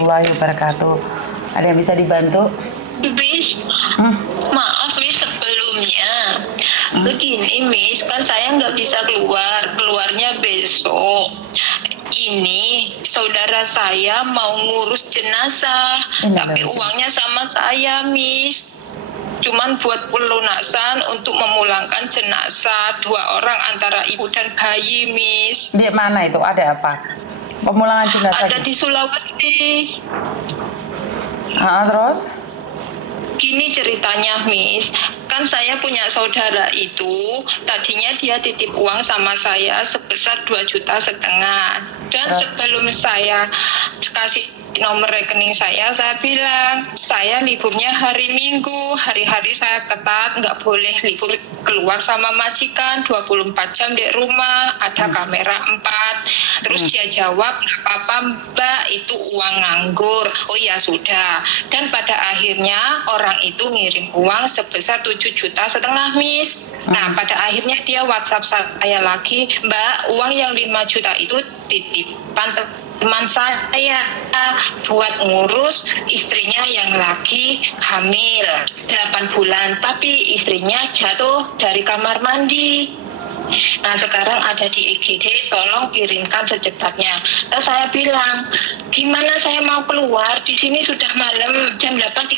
warahmatullahi wabarakatuh. Ada yang bisa dibantu? Miss, maaf Miss sebelumnya. Begini Miss, kan saya nggak bisa keluarnya besok. Ini saudara saya mau ngurus jenazah, tapi uangnya sama saya Miss. Cuman buat pelunasan untuk memulangkan jenazah 2 orang antara ibu dan bayi Miss. Di mana itu? Ada apa? Pemulangan jenazah? Ada di Sulawesi. Terus? Gini ceritanya Miss, kan saya punya saudara itu, tadinya dia titip uang sama saya sebesar 2,5 juta. Dan sebelum saya kasih nomor rekening saya bilang, saya liburnya hari Minggu, hari-hari saya ketat, nggak boleh libur keluar sama majikan, 24 jam di rumah, ada kamera 4. Terus dia jawab, nggak apa-apa Mbak, itu uang nganggur. Oh ya sudah. Dan pada akhirnya orang itu ngirim uang sebesar 7,5 juta Miss. Nah pada akhirnya dia WhatsApp saya lagi, Mbak, uang yang 5 juta itu titipan teman saya buat ngurus istrinya yang lagi hamil 8 bulan, tapi istrinya jatuh dari kamar mandi. Nah sekarang ada di IGD, tolong kirimkan secepatnya. Terus saya bilang, gimana saya mau keluar? Di sini sudah malam jam 8.30.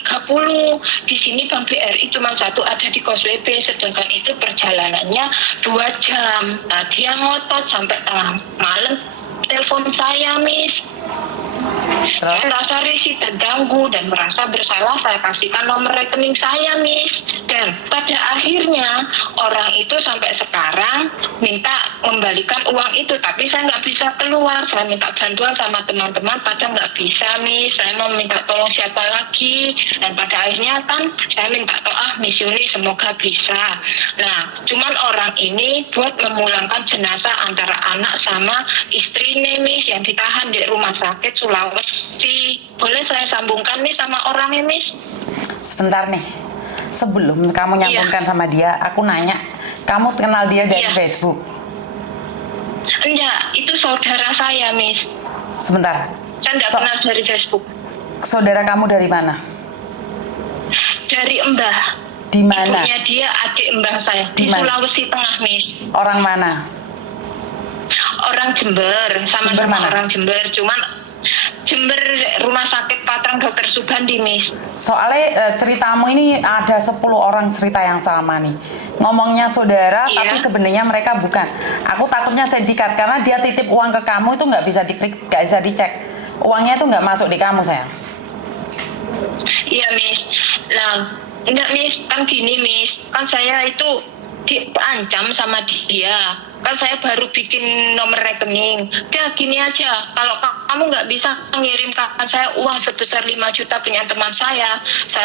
Di sini Bank BRI cuma satu ada di Koswebe, sedangkan itu perjalanannya 2 jam. Nah dia ngotot sampai tengah malam telepon saya Miss. Saya merasa risih, terganggu dan merasa bersalah. Saya kasihkan nomor rekening saya Miss. Dan pada akhirnya orang itu sampai sekarang minta kembalikan uang itu, tapi saya nggak bisa keluar. Saya minta bantuan sama teman-teman, pada nggak bisa Miss. Saya mau minta tolong siapa lagi, dan pada akhirnya kan saya minta doa Miss Yuni semoga bisa. Nah cuman orang ini buat memulangkan jenazah antara anak sama istrinya Miss yang ditahan di rumah sakit Sulawesi. Boleh saya sambungkan nih sama orangnya Miss? Sebentar nih, sebelum kamu nyambungkan sama dia, aku nanya, kamu kenal dia dari Facebook? Enggak, itu saudara saya Miss. Sebentar. Saya enggak kenal dari Facebook. Saudara kamu dari mana? Dari Mbah. Di mana? Ibunya dia adik Mbah saya. Di Sulawesi Tengah Miss. Orang mana? Orang Jember, sama-sama orang Jember, cuman Jember Rumah Sakit Patrang Dr. Subandi Miss. Soalnya ceritamu ini ada 10 orang cerita yang sama nih. Ngomongnya saudara, tapi sebenarnya mereka bukan. Aku takutnya sindikat karena dia titip uang ke kamu itu nggak bisa diklik, nggak bisa dicek. Uangnya itu nggak masuk di kamu sayang. Iya Miss. Nah, enggak Miss, kan gini Miss, kan saya itu diancam sama dia. Kan saya baru bikin nomor rekening. Udah gini aja, kalau kamu nggak bisa mengirimkan saya uang sebesar 5 juta punya teman saya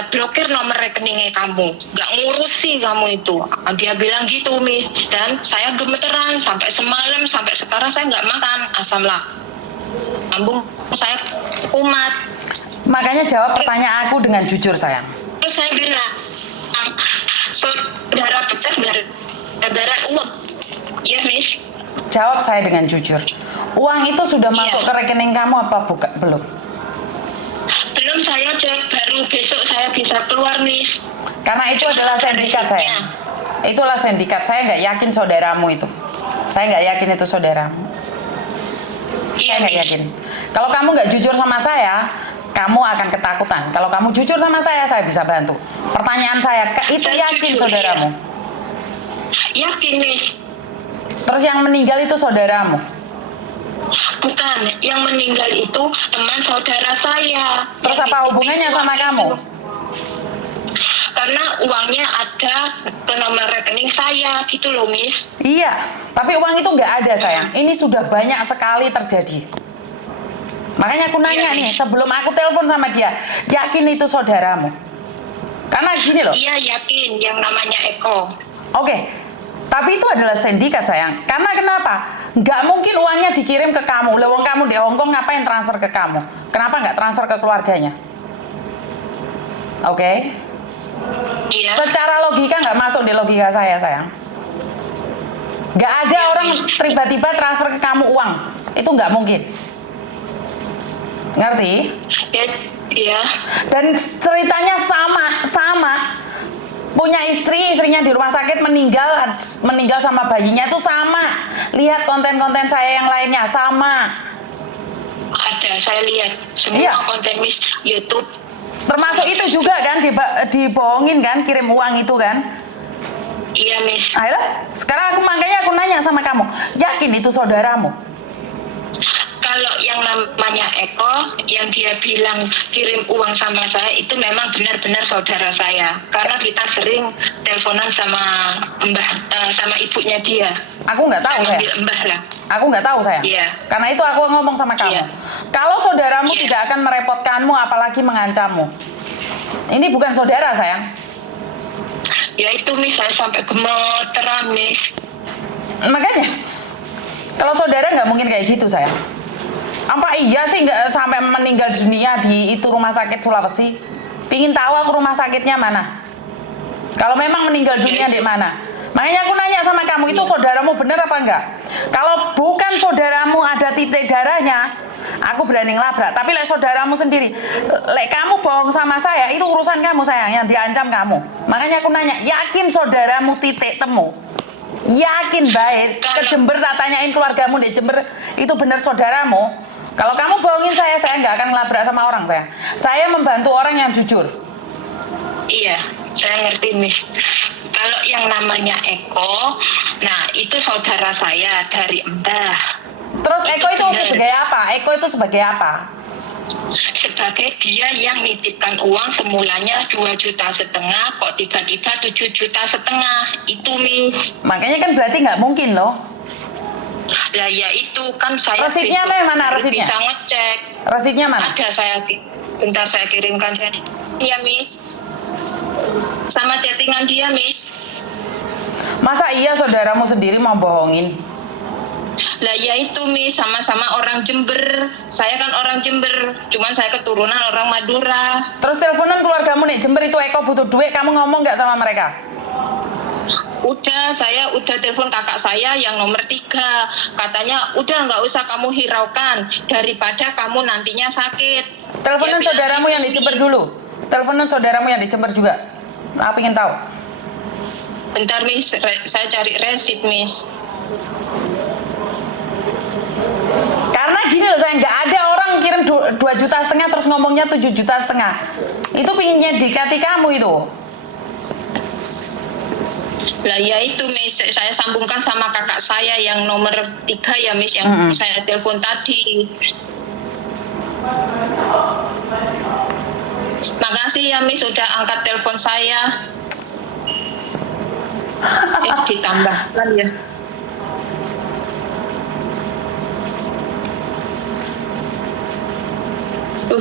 blokir nomor rekeningnya kamu. Nggak ngurusi kamu itu. Dia bilang gitu Miss. Dan saya gemeteran sampai semalam, sampai sekarang saya nggak makan asam lambung saya kumat. Makanya jawab pertanyaan aku dengan jujur sayang. Terus saya bilang, saudara pecah gara-gara uang. Iya Miss. Jawab saya dengan jujur. Uang itu sudah masuk ke rekening kamu apa belum? Belum, saya cek baru besok saya bisa keluar Miss. Karena itu adalah sindikat sayang. Itulah sindikat. Saya nggak yakin saudaramu itu. Saya nggak yakin itu saudaramu. Saya nggak yakin. Kalau kamu nggak jujur sama saya, kamu akan ketakutan. Kalau kamu jujur sama saya bisa bantu. Pertanyaan saya, itu yakin saudaramu? Yakin Miss. Terus yang meninggal itu saudaramu? Bukan, yang meninggal itu teman saudara saya. Terus apa hubungannya sama kamu? Karena uangnya ada ke nomor rekening saya, gitu loh Miss. Iya, tapi uang itu nggak ada sayang. Ini sudah banyak sekali terjadi. Makanya aku nanya nih, sebelum aku telepon sama dia, yakin itu saudaramu? Karena gini loh. Iya yakin, yang namanya Eko. Oke. Tapi itu adalah sindikat sayang. Karena kenapa? Nggak mungkin uangnya dikirim ke kamu. Lewong kamu di Hongkong ngapain transfer ke kamu? Kenapa nggak transfer ke keluarganya? Oke? Iya. Secara logika nggak masuk di logika saya sayang. Nggak ada orang tiba-tiba transfer ke kamu uang. Itu nggak mungkin. Ngerti? Ya, ya. Dan ceritanya sama. Punya istrinya di rumah sakit meninggal sama bayinya itu sama. Lihat konten-konten saya yang lainnya sama. Ada, saya lihat semua Iya. konten Miss YouTube. Termasuk itu juga kan dibohongin kan, kirim uang itu kan. Iya, Miss. Ayolah, sekarang makanya aku nanya sama kamu, yakin itu saudaramu? Kalau yang namanya Eko, yang dia bilang kirim uang sama saya, itu memang benar-benar saudara saya. Karena kita sering teleponan sama sama ibunya dia. Aku nggak tahu saya. Mbah lah. Aku nggak tahu saya. Iya. Karena itu aku ngomong sama kamu. Iya. Kalau saudaramu Iya. tidak akan merepotkanmu, apalagi mengancammu. Ini bukan saudara sayang. Ya itu Miss, saya sampai gemeteran Miss. Makanya, kalau saudara nggak mungkin kayak gitu sayang. Apa iya sih nggak sampai meninggal dunia di itu rumah sakit Sulawesi? Pingin tahu aku rumah sakitnya mana? Kalau memang meninggal dunia di mana? Makanya aku nanya sama kamu, itu saudaramu bener apa enggak? Kalau bukan saudaramu ada titik darahnya, aku berani ngelabrak. Tapi lek saudaramu sendiri, lek kamu bohong sama saya, itu urusan kamu sayang, yang diancam kamu. Makanya aku nanya, yakin saudaramu titik temu? Yakin baik? Ke Jember tak tanyain keluargamu di Jember, itu bener saudaramu? Kalau kamu bohongin saya nggak akan ngelabrak sama orang saya. Saya membantu orang yang jujur. Iya, saya ngerti Miss. Kalau yang namanya Eko, nah itu saudara saya dari Mbah. Terus Eko itu bener. sebagai apa? Eko itu sebagai apa? Sebagai dia yang nitipkan uang semulanya 2,5 juta, kok tiba-tiba 7,5 juta. Itu Miss. Makanya kan berarti nggak mungkin loh. Lah ya itu kan saya Resitnya besok mana resitnya? bisa ngecek. Resitnya mana? Ada, bentar saya kirimkan. Iya Miss. Sama chattingan dia Miss. Masa iya saudaramu sendiri mau bohongin? Lah ya itu Miss, sama-sama orang Jember. Saya kan orang Jember, cuman saya keturunan orang Madura. Terus teleponan keluargamu nih Jember itu Eko butuh duit, kamu ngomong nggak sama mereka? Saya udah telepon kakak saya yang nomor 3. Katanya udah nggak usah kamu hiraukan daripada kamu nantinya sakit. Teleponan Dia saudaramu bilang yang di gitu, Jember dulu. Teleponan saudaramu yang di Jember juga. Aku ingin tahu. Bentar Miss, saya cari resit Miss. Karena gini loh saya, nggak ada orang kirim 2,5 juta terus ngomongnya 7,5 juta. Itu pinginnya dikati kamu itu. Lah ya itu Miss, saya sambungkan sama kakak saya yang nomor 3 ya Miss, yang saya telepon tadi. Makasih ya Miss sudah angkat telepon saya. Ditambahkan ya.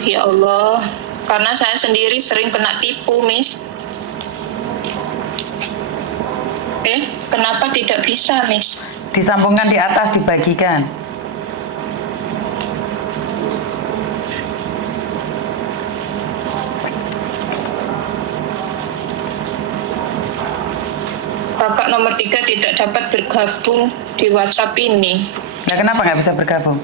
Ya Allah, karena saya sendiri sering kena tipu Miss. Kenapa tidak bisa Miss? Disambungkan di atas, dibagikan. Kakak nomor 3 tidak dapat bergabung di WhatsApp ini. Nah, kenapa nggak bisa bergabung?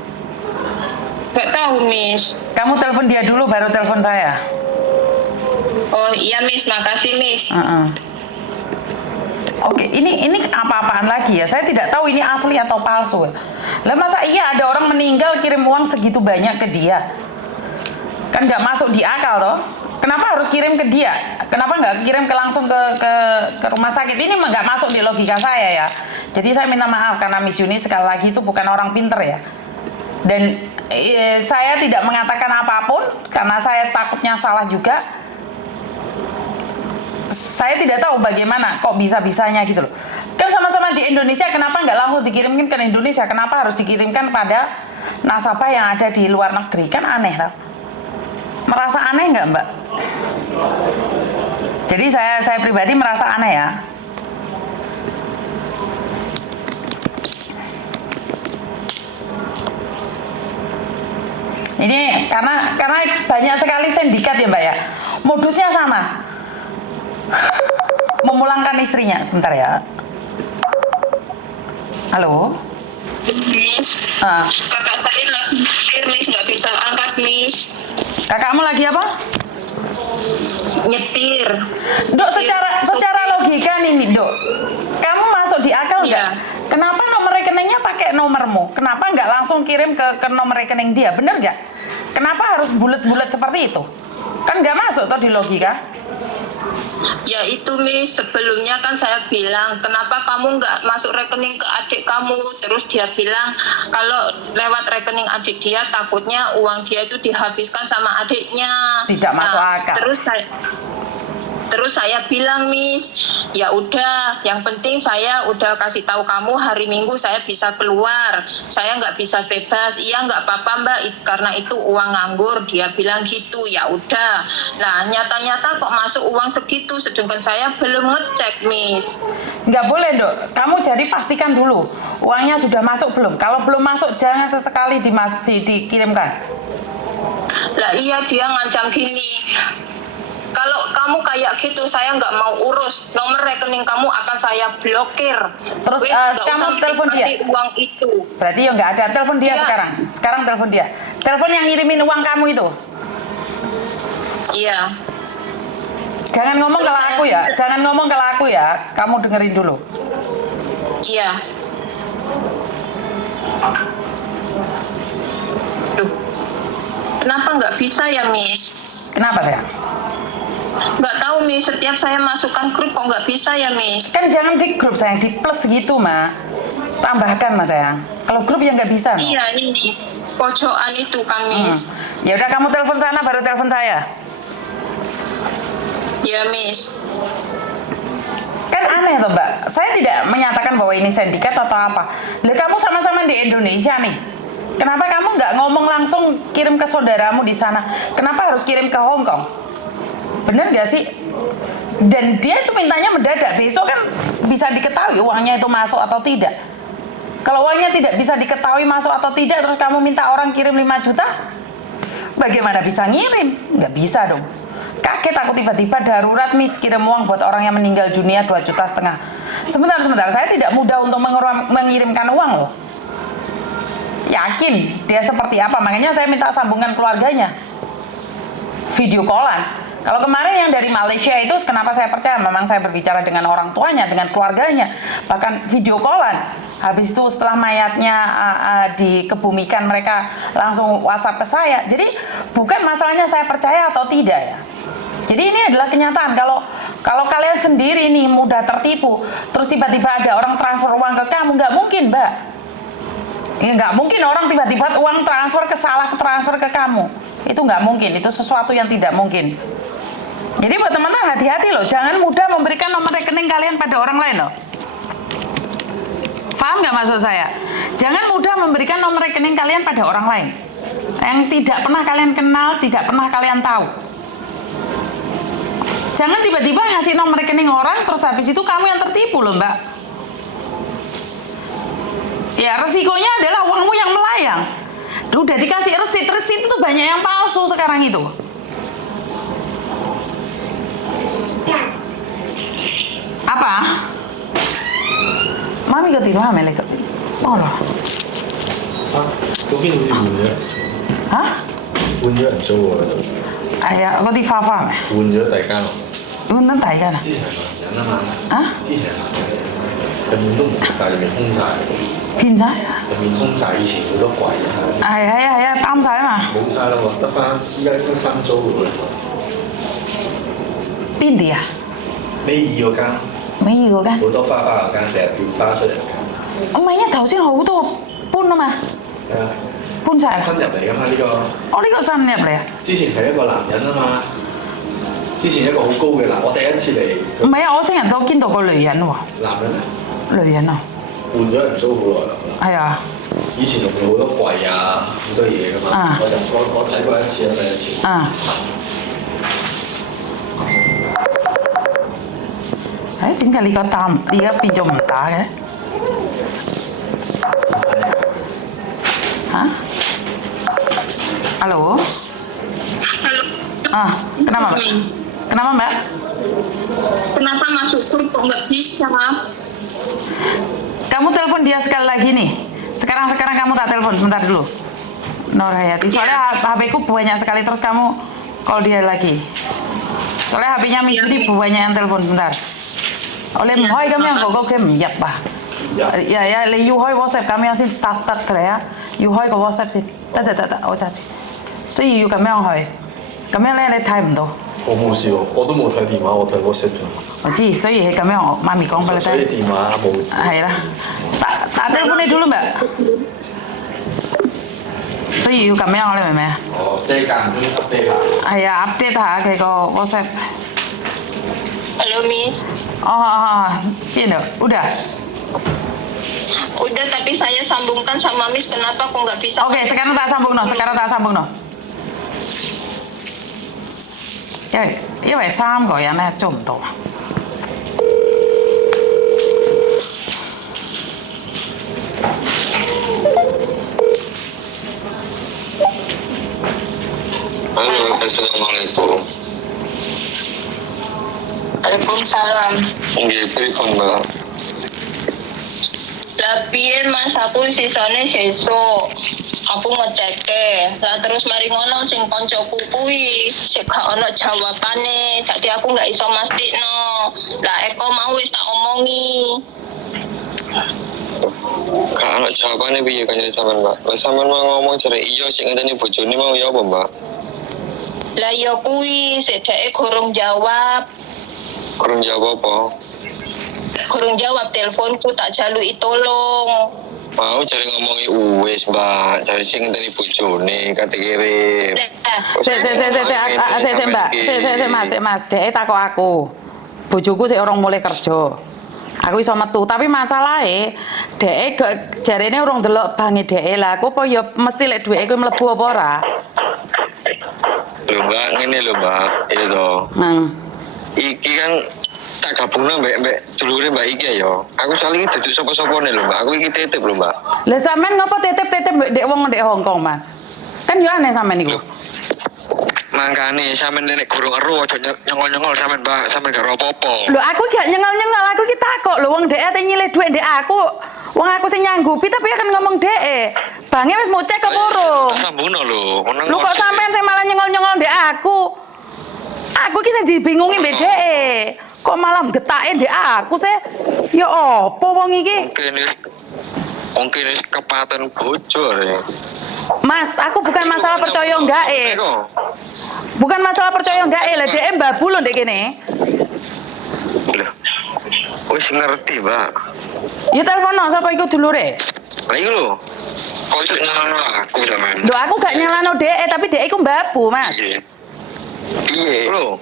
Nggak tahu Miss. Kamu telepon dia dulu baru telepon saya. Oh iya Miss, makasih Miss. Oke, ini apa-apaan lagi ya? Saya tidak tahu ini asli atau palsu. Lah masa iya ada orang meninggal kirim uang segitu banyak ke dia? Kan nggak masuk di akal toh? Kenapa harus kirim ke dia? Kenapa nggak kirim langsung ke rumah sakit? Ini nggak masuk di logika saya ya. Jadi saya minta maaf karena Miss Yuni sekali lagi itu bukan orang pinter ya. Dan saya tidak mengatakan apapun karena saya takutnya salah juga. Saya tidak tahu bagaimana kok bisa-bisanya gitu loh. Kan sama-sama di Indonesia, kenapa nggak langsung dikirimkan ke Indonesia? Kenapa harus dikirimkan pada nasabah yang ada di luar negeri? Kan aneh lah. Merasa aneh nggak Mbak? Jadi saya pribadi merasa aneh ya. Ini karena banyak sekali sindikat ya Mbak ya. Modusnya sama. Memulangkan istrinya, sebentar ya. Halo. Miss, kakak saya lagi Miss, nggak bisa angkat Miss. Kakakmu lagi apa? Nyetir. Dok, secara logika nih, Dok. Kamu masuk di akal nggak? Iya. Kenapa nomor rekeningnya pakai nomormu? Kenapa nggak langsung kirim ke nomor rekening dia? Bener nggak? Kenapa harus bulat-bulat seperti itu? Kan nggak masuk toh di logika. Ya itu Miss, sebelumnya kan saya bilang kenapa kamu nggak masuk rekening ke adik kamu, terus dia bilang kalau lewat rekening adik dia takutnya uang dia itu dihabiskan sama adiknya. Tidak masuk akal. Terus saya bilang, Miss, ya udah, yang penting saya udah kasih tahu kamu hari Minggu saya bisa keluar, saya nggak bisa bebas. Iya nggak apa-apa Mbak, karena itu uang nganggur. Dia bilang gitu, ya udah. Nah nyata-nyata kok masuk uang segitu, sedangkan saya belum ngecek, Miss. Nggak boleh, Dok. Kamu jadi pastikan dulu uangnya sudah masuk belum. Kalau belum masuk jangan sesekali dikirimkan. Lah iya, dia ngancam gini, kalau kamu kayak gitu saya nggak mau urus, nomor rekening kamu akan saya blokir. Terus Wes, nggak kamu usah telepon dia. menikmati uang itu. Berarti ya nggak ada. Telepon dia Iya. sekarang telepon dia. Telepon yang ngirimin uang kamu itu. Iya. Jangan ngomong Terus kalau aku ya. Jangan ngomong kalau aku ya. Kamu dengerin dulu. Iya. Duh. Kenapa nggak bisa ya, Miss? Kenapa, sayang? Nggak tahu, Miss. Setiap saya masukkan grup kok nggak bisa ya, Miss? Kan jangan di grup, sayang. Di plus gitu, Ma. Tambahkan, Mas, sayang. Kalau grup ya nggak bisa. No? Iya, ini pojokan itu kan, Miss. Ya udah, kamu telepon sana baru telepon saya. Iya, Miss. Kan aneh tuh, Mbak. Saya tidak menyatakan bahwa ini sindikat atau apa. Lah, kamu sama-sama di Indonesia nih. Kenapa kamu nggak ngomong langsung kirim ke saudaramu di sana? Kenapa harus kirim ke Hong Kong? Bener nggak sih? Dan dia itu mintanya mendadak. Besok kan bisa diketahui uangnya itu masuk atau tidak. Kalau uangnya tidak bisa diketahui masuk atau tidak, terus kamu minta orang kirim 5 juta, bagaimana bisa ngirim? Nggak bisa dong. Kaget aku tiba-tiba darurat, Miss, kirim uang buat orang yang meninggal dunia 2,5 juta. Sebentar, saya tidak mudah untuk mengirimkan uang loh. Yakin dia seperti apa, makanya saya minta sambungan keluarganya, video callan. Kalau kemarin yang dari Malaysia itu, kenapa saya percaya? Memang saya berbicara dengan orang tuanya, dengan keluarganya, bahkan video callan. Habis itu setelah mayatnya dikebumikan, mereka langsung WhatsApp ke saya. Jadi bukan masalahnya saya percaya atau tidak ya. Jadi ini adalah kenyataan. Kalau kalian sendiri nih mudah tertipu, terus tiba-tiba ada orang transfer uang ke kamu, nggak mungkin, Mbak. Ya nggak mungkin orang tiba-tiba uang transfer ke kamu. Itu nggak mungkin. Itu sesuatu yang tidak mungkin. Jadi buat teman-teman hati-hati loh. Jangan mudah memberikan nomor rekening kalian pada orang lain loh. Paham nggak maksud saya? Jangan mudah memberikan nomor rekening kalian pada orang lain yang tidak pernah kalian kenal, tidak pernah kalian tahu. Jangan tiba-tiba ngasih nomor rekening orang, terus habis itu kamu yang tertipu loh, Mbak. Ya resikonya adalah uangmu yang melayang. Udah dikasih resit itu banyak yang palsu sekarang itu. Apa? Mami ketiin mami lagi. Oh loh.嗰邊好似換咗人做， Hah? 換咗人租喎嗰度， Ay, ako di Fafa. 換咗第間樓。 Yun nang tayo na. 之前係男人啊嘛， Ah? 之前係男人，入面都唔同晒，入面空晒， Pinsa? 入面空晒，以前好多櫃啊， Ay, tam saya mah. 冇晒啦喎，得翻依家應該新租嘅喎， Pindi ya? 尾二嗰間 May iyo kan? 好多花花嗰間，成日掉花出嚟嗰間， Umay niya, 頭先好多搬啊嘛。係啊，搬晒啦。新入嚟噶嘛呢個，我呢個新入嚟啊？之前係一個男人啊嘛，之前一個好高嘅男，我第一次嚟，唔係啊，我成日都見到個女人喎。男人咧女人啊？換咗人租好耐啦。係啊。以前入面好多櫃啊，好多嘢噶嘛。啊我睇過一次啦，第一次。啊。誒，點解你個打你而家變咗唔打嘅？嚇？Halo? Halo. Kenapa Mbak? Kenapa Mbak? Kenapa masuk grup kok nggak bisa? Kamu telepon dia sekali lagi nih. Sekarang kamu tak telepon sebentar dulu. Nur Hayati. Soalnya HP ku banyak sekali terus kamu call dia lagi. Soalnya HP-nya Miss Yudi banyak yang telepon bentar. Oleh hỏi kami yang kok kem nhập à? Ya, lấy you hỏi WhatsApp kami yang xin tắt cái đấy. You hỏi cái WhatsApp xin. Tắt,我查查。所以要咁樣去，咁樣咧你睇唔到。我冇試過，我都冇睇電話，我睇 WhatsApp 啫。我知，所以係咁樣，我媽咪講俾你聽。所以電話冇。係啦，打 telepon你dulu mbak。所以要咁樣，你明唔明啊？哦，即係間唔中 update 下。係啊，update 下佢個 WhatsApp。 Halo Miss. Ini udah. Udah, tapi saya sambungkan sama Miss, kenapa aku nggak bisa? Oke, sekarang tak sambung no.因為3個人咧做唔到。Halo, assalamualaikum. Waalaikumsalam. Nggih, pripun, Mbak? Lah piye Mas, aku sisane sesuk. Aku ngeceke. Lah terus mari ngono sing koncoku kuwi sik gak ono jawabane. Dadi aku gak iso mastikno. Lah Eko mau wis tak omongi. Gak ana jawabane piye kanjeng sampean, Mbak? Lah sampean mau ngomong jare iya sik ngenteni bojone mau ya apa, Mbak? Lah ya kuwi sik dheke gorong jawab. Kurang jawab apa? Gorong jawab teleponku, tak jaluki tolong. Mau jare ngomongi wis, Mbak. Jare sik ngenteni bojone kate kirim. Sik Mbak. Sik Mas. Dhek takok aku. Bojoku sik orang mulai kerja. Aku iso metu, tapi masalahe dhek jarene urung delok bange dhek lah. Aku apa ya mesti lek dhuweke kuwi mlebu apa ora? Lho, Mbak, ngene lho, Mbak. Iya to. Iki kan tak gabungno mbek dulure Mbak iki ya. Aku saling duduk sapa-sapane lho, Mbak. Aku iki titip lho, Mbak. Lah sampean ngopo titip-titip ndek wong ndek Hongkong, Mas? Kan yo aneh sampean niku. Mangkane sampean nek gurung ero aja nyengol-nyengol sampean, Mbak. Sampean gak apa-apa. Lho aku gak nyengol-nyengol, aku ki takok lho wong dhek ate nyilih dhuwit ndek aku. Wong aku sing nyanggupi tapi kan ngomong dhek. Bange wis mau cek apa urung? Sambungno lho. Lho kok sampean sing malah nyengol-nyengol ndek aku? Aku ki sing dibingungi mbek dhek. Kok malah getake ndek aku sih? Ya apa wong iki? Mungkin kepaten bocor ya. Mas, aku bukan masalah percaya enggak Bukan masalah percaya enggak lah dhek mbabu lho ndek kene. Lho. Wis ngerti, Mbak. Ya telepono sapa iku dulure? Lah iki lho. Kok iso nyalano aku sampean? Lho aku gak nyalano dhek tapi dhek iku mbabu, Mas. Iya lho.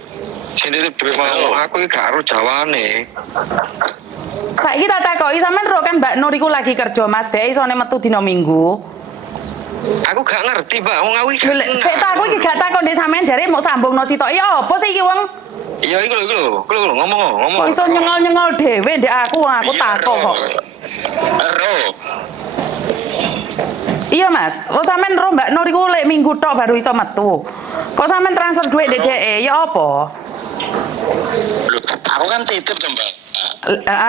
Sing duwe mau aku iki gak ero jawane. Saiki tak takoki sampean ro kan Mbak Nur iku lagi kerja, Mas. Dhek isone metu dina Minggu. Aku gak ngerti, Mbak. Wong aku iki. Sik tak aku iki gak takon ndek sampean jare mau sambungno sitok. Ya apa sih iki wong? Iya iku lho. Iku lho ngomong. Kok iso nyengol-nyengol dhewe ndek aku takok kok. Ero. Iya Mas, kok sampean ro Mbak Nur iku lek Minggu tok baru iso metu. Kok sampean transfer duit ndek dhek ya apa? Loh, aku kan titip tuh Mbak.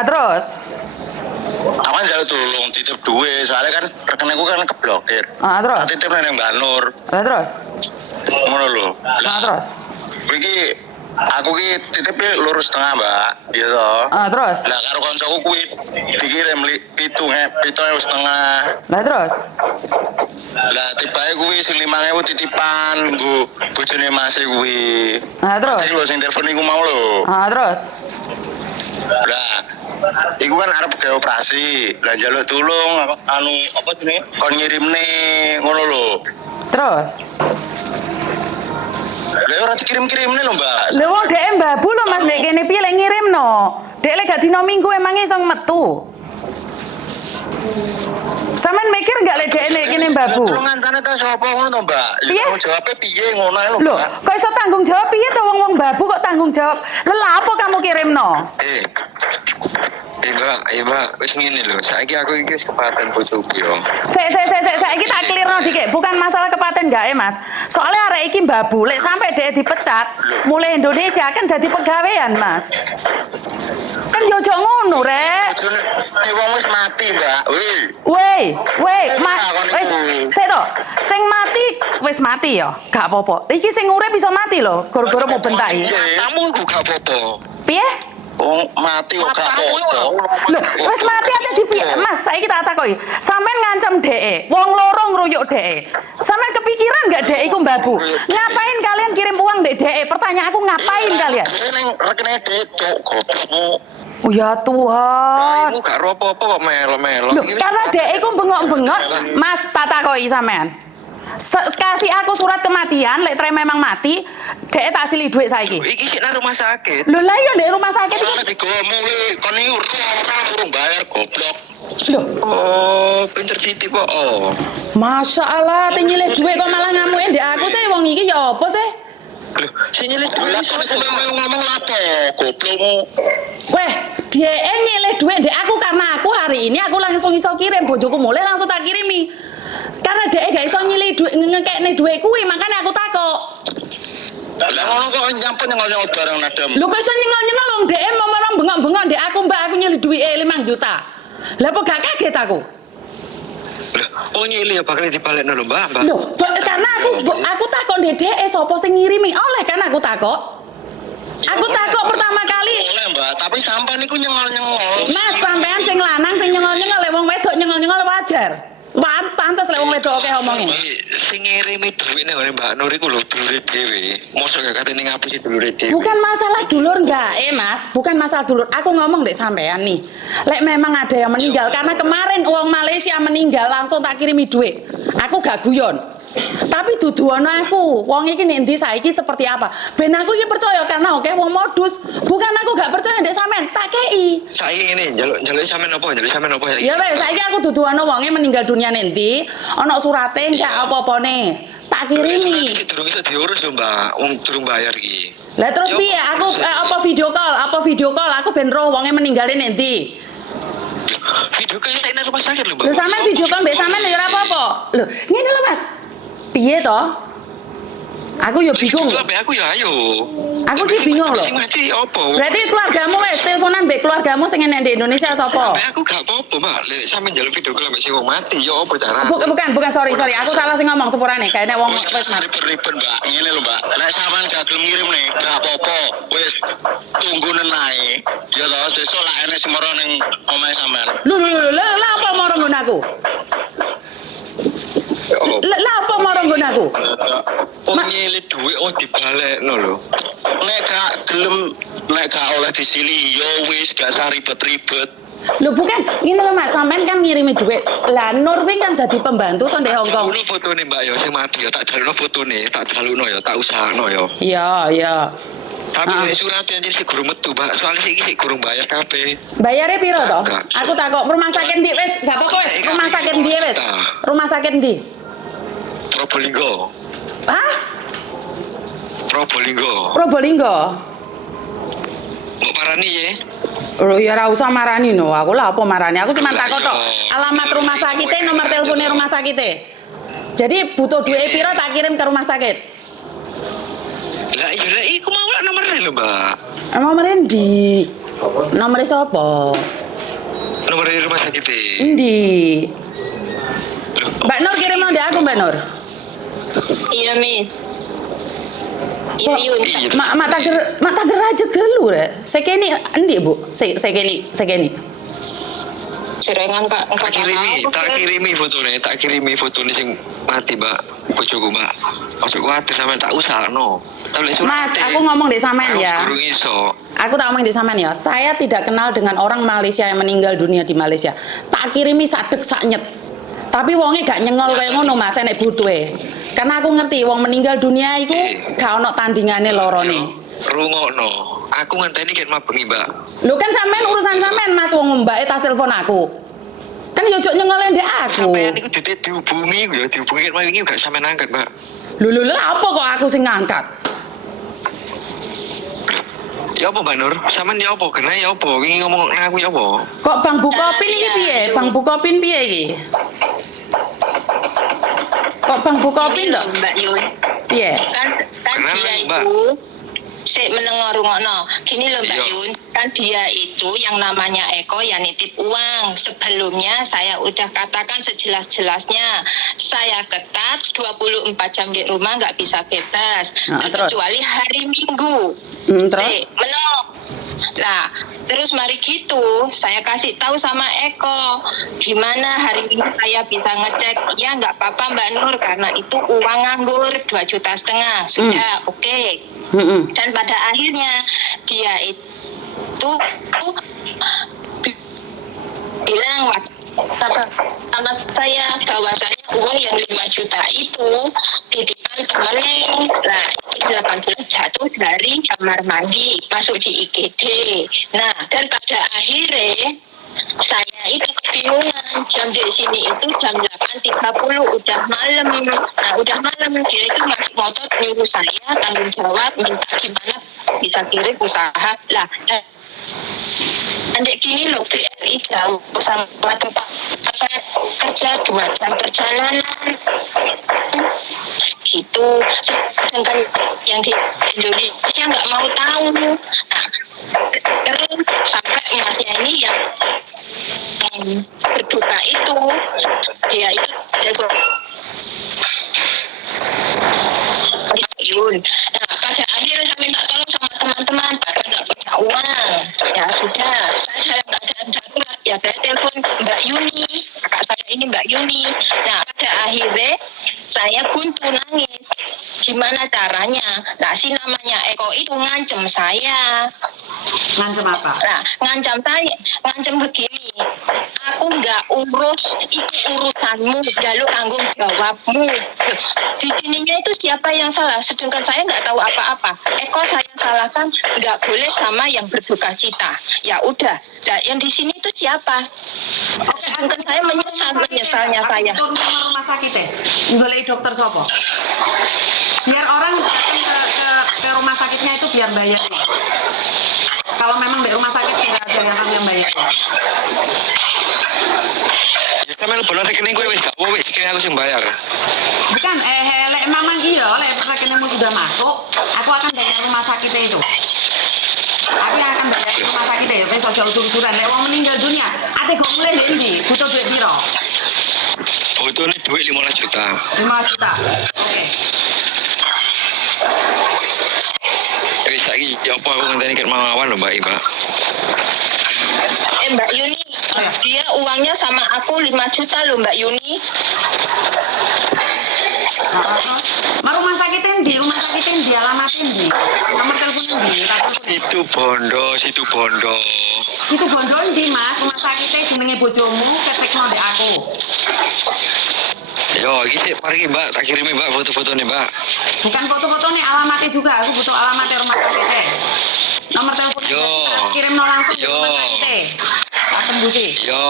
Terus? Aku kan jauh tolong titip duit, soalnya kan rekeningku kan keblokir. Terus? Tak titip nang Mbak Nur. Terus? Ngono lho. Terus? Iki aku ki titipnya lurus tengah Mbak, iya toh. Terus? Lah karo koncoku kuwi dikirim 7,5. Lah terus? Lah tibae kuwi sing 5.000 titipan nggo bojone Mas e kuwi. Terus? Sing lho sing telepon iku mau lho. Terus? Lah iku kan arep gawe operasi. Lah njaluk tulung anu apa jenenge? Kon ngirimne ngono lho. Terus? Lah ora dikirim-kirimne lho, Mbak. Lha wong dhek mbabu lho Mas nek kene piye lek ngirimno? Dhek lek gak dina Minggu emang iso metu. Sampeyan mikir enggak lek dhek nek kene mbabu? Tulungan tane ta sapa ngono to, Mbak? Ya tanggung jawabe piye ngono ae lho, Lho, Mbak. kok iso tanggung jawab piye to wong-wong mbabu kok tanggung jawab? Lha lha apa kamu kirimno? Mbak, wis ngene lho. Saiki aku iki wis kepaten bojoku yo. Saiki tak clearno dikit. Bukan masalah kepaten enggak Mas. Soalnya arek iki mbabu, lek sampai dhek dipecat, mulai Indonesia kan dadi pegawean, Mas. Kan yo ojo ngono, Rek. Bojone wong wis mati, Mbak. Weh, wis sik to. Sing mati wis mati ya, gak apa-apa. Iki sing urip bisa mati lho, gara-gara mau bentaki. Kamu iku gak apa-apa. Piye? Wong mati kok gak apa-apa. Lho, wis mati aja dipiye? Mas, saiki tak takoki. Sampeyan ngancam dheke, wong loro ngruyuk dheke. Sampeyan kepikiran gak dheke iku mbabu? Ngapain kalian kirim uang ndek dheke? Pertanyaan aku ngapain kalian? Ning rekene Cuk, goblokmu. Oh ya Tuhan. Kamu gak apa-apa kok melo-melo. Loh, karena dheke iku bengok-bengok, Mas tak takoki sampean. Kasih aku surat kematian, lek tre memang mati, dheke tak sili dhuwit saiki. Iki sik nang rumah sakit. Lho lah iya ndek rumah sakit iki. Ora digomu kon iki urung bayar goblok. Loh, Oh, pinter titik kok. Oh. Masya Allah, nyilih dhuwit kok malah ngamuke ndek aku sih wong iki ya apa sih? Loh, sing nyilih duit iso Ngomong lapo goblokmu. Weh, dia nyilih duit dek aku karena aku hari ini aku langsung iso kirim bojoku mulai langsung tak kirimi. Karena dek gak iso nyilih duit ngekekne duit kuwi makanya aku takok. Lah ngono kok nyampun nyengol-nyengol barang nadam. Lho kok iso nyengol-nyengol wong dek mau bengok-bengok dek aku Mbak aku nyilih duit 5 juta. Lah kok gak kaget aku? Loh, oh nyilih ya bakal dibalekno lho, Mbak. Loh, karena aku takok dek sapa sing ngirimi oleh kan aku takok. Aku takok pertama kali. Boleh, Mbak, tapi sampean niku nyengol-nyengol. Mas sampean sing lanang sing nyengol-nyengol lek wong wedok nyengol-nyengol wajar. Pantes lek wong wedok akeh omonge. Sing ngirimi duit nang Mbak Nur iku lho dulure dhewe. Mosok gak katene ngapusi dulure dhewe. Bukan masalah dulur enggak, Mas. Bukan masalah dulur. Aku ngomong dek sampean nih. Lek memang ada yang meninggal karena kemarin uang Malaysia meninggal langsung tak kirimi duit. Aku gak guyon. Tapi duduan aku, wong iki nek ndi saiki seperti apa? Ben aku iki percaya karena oke wong modus. Bukan aku gak percaya ndek sampean, tak kei. Saiki ngene, njaluk sampean apa? Njaluk sampean apa saiki? Ya wes, saiki aku duduan wonge meninggal dunia nek ndi, ana surate enggak apa-apane. Tak kirimi. Durung iso diurus lho, Mbak. Wong durung bayar iki. Lah terus piye? Aku apa video call? Aku ben roh wonge meninggal nek ndi. Video kan tak nang rumah sakit lho, Mbak. Lho sampean video call mbek sampean ya ora apa-apa. Lho, ngene lho Mas. Piye to? Aku ya bingung. Aku ya ayo. Aku ki bingung lho. Sing mati opo? Berarti keluargamu wes teleponan mbek keluargamu sing enek di Indonesia sapa? Aku gak apa-apa, Mbak. Lek sampean njaluk video call mbek sing wong mati, ya apa cara? Bukan, sorry. Aku salah sing ngomong sepurane. Kayaknya wong wis mati. Ribet, Mbak. Ngene lho, Mbak. Lek sampean gak gelem ngirim nih, gak apa-apa. Wis tunggu nenae. Ya toh, besok lak enek semaro ning omahe sampean. Lho, apa moro nggon aku? Lah apa moro nggon aku? Oh nyilih duit dibalekno lho. Nek gak oleh disili, yo wis gak usah ribet-ribet. Lho bukan, ngene lho Mas, sampean kan ngirimi duit. Lah Nur kuwi kan dadi pembantu to ndek Hong Kong. Jalukno fotone Mbak ya sing mati ya, tak jalukno fotone, tak jalukno ya, tak usahno ya. Iya. Tapi nek surat yang jadi gurung metu, Mbak. Soalnya iki gurung bayar kabeh. Bayare piro to? Aku takok rumah sakit ndi wis, gak apa-apa wis. Rumah sakit ndi wis? Rumah sakit ndi? Probolinggo. Hah? Probolinggo. Mbok parani ya? Lho ya ora usah marani no. Aku lah apa marani? Aku cuma takok tok. Alamat rumah sakitnya, nomor teleponnya rumah sakitnya. Jadi butuh duit piro tak kirim ke rumah sakit. Lah iya iku mau lah nomornya lho, Mbak. Nomor endi? Nomor sapa? Nomor di rumah sakit Endi? Mbak Nur kirim ndek aku Mbak Nur. Iya, Mi. Iya. Mak tager aja gelu rek. Sekeni endi, Bu? Sekeni. Jerengan Kak. Tak kirimi fotone sing mati, Mbak. Bojoku, Mbak. Ojo kuwatir sampean tak usahno. Mas, aku ngomong dek sampean ya. Durung iso. Aku tak ngomong dek sampean ya. Saya tidak kenal dengan orang Malaysia yang meninggal dunia di Malaysia. Tak kirimi sadek saknyet. Tapi wonge gak nyengol kayak ngono Mas, nek butuhe. Karena aku ngerti wong meninggal dunia iku gak ono tandingane lorone. Rungokno. Aku ngenteni ket mabengi, Mbak. Lho kan sampean urusan sampean Mas, wong mbake tas telepon aku. Kan yo ojo nyengole ndek aku. Sampeyan iku dihubungi ya, dihubungi ket mabengi gak sampean angkat, Mbak. Lho apa kok aku sing ngangkat? Ya apa Mbak Nur? Sampeyan ya apa? Kena ya apa? Wingi ngomong nang aku ya apa? Kok Bang Bukopin iki piye? Bang Bukopin piye iki? Kok Bang Bukopin to? Mbak Yun. Piye? Kan Kenapa, dia Mbak? itu Sik meneng rungokno. Gini loh Mbak Iya. Yun, kan dia itu yang namanya Eko ya nitip uang. Sebelumnya saya udah katakan sejelas-jelasnya, saya ketat 24 jam di rumah nggak bisa bebas, Nah, terus? kecuali hari Minggu. Terus? Sik, meneng. Nah, terus mari gitu, saya kasih tahu sama Eko, gimana hari ini saya bisa ngecek. Ya nggak apa-apa Mbak Nur, karena itu uang nganggur 2,5 juta. Sudah, oke. Dan pada akhirnya dia itu bilang sama saya bahwasanya uang yang 5 juta itu titipan temennya. Nah, 80 jatuh dari kamar mandi masuk di IGD. Nah, dan pada akhirnya saya itu kebingungan, jam di sini itu jam 8.30 udah malam. Nah, udah malam dia itu masih ngotot nyuruh saya tanggung jawab minta gimana bisa kirim usaha lah. Andek gini loh, BRI jauh sama tempat saya kerja 2 jam perjalanan gitu. Sedangkan yang di Indonesia nggak mau tahu. Nah, terus sampai emasnya ini yang berduka itu, dia itu jago Yun. Nah, pada akhirnya saya minta tolong sama teman-teman, karena nggak punya uang. Ya sudah, saya dalam keadaan darurat, ya saya telepon Mbak Yuni, kakak saya ini Mbak Yuni. Nah, pada akhirnya saya buntu nangis. Gimana caranya? Nah, si namanya Eko itu ngancem saya. Ngancem apa? Nah, ngancam begini, aku nggak urus, itu urusanmu, lalu tanggung jawabmu. Loh, di sininya itu siapa yang salah? Sedangkan saya nggak tahu apa-apa. Eko saya salahkan, nggak boleh sama yang berduka cita. Ya udah, nah, yang di sini itu siapa? Sedangkan saya menyesalnya saya. Aku turun rumah sakit ya, golek dokter sopo. Biar orang datang ke rumah sakitnya itu biar bayar. Kalau memang di rumah sakit tidak ada yang bayar. Ya sampean bener rekening kowe wis gak apa wis kira aku sing bayar. Bukan, lek memang iya, lek rekeningmu sudah masuk, aku akan bayar rumah sakitnya itu. Aku yang akan bayar rumah sakitnya ya, wis aja utur-uturan. Lek wong meninggal dunia, ate go mulai ndi? Butuh duit piro? Butuhnya duit 15 juta. 15 juta. Oke. Wis saiki ya apa aku ngenteni ket mawon lho Mbak Iba. Mbak Yuni, dia uangnya sama aku 5 juta loh Mbak Yuni. Rumah sakitnya di alamatin di nomor telepon di Situ Bondo. situ Bondo di Mas, rumah sakitnya jenenge bojomu ketekno ndek aku. Yo, iki sik mari Mbak, tak kirimi Mbak foto-fotone Mbak. Bukan foto-foto nih, alamatnya juga, aku butuh alamatnya rumah sakitnya. Nomor telepon Yo. kirim no langsung ke Yo. rumah sakitnya. Pak Tembusi. Yo.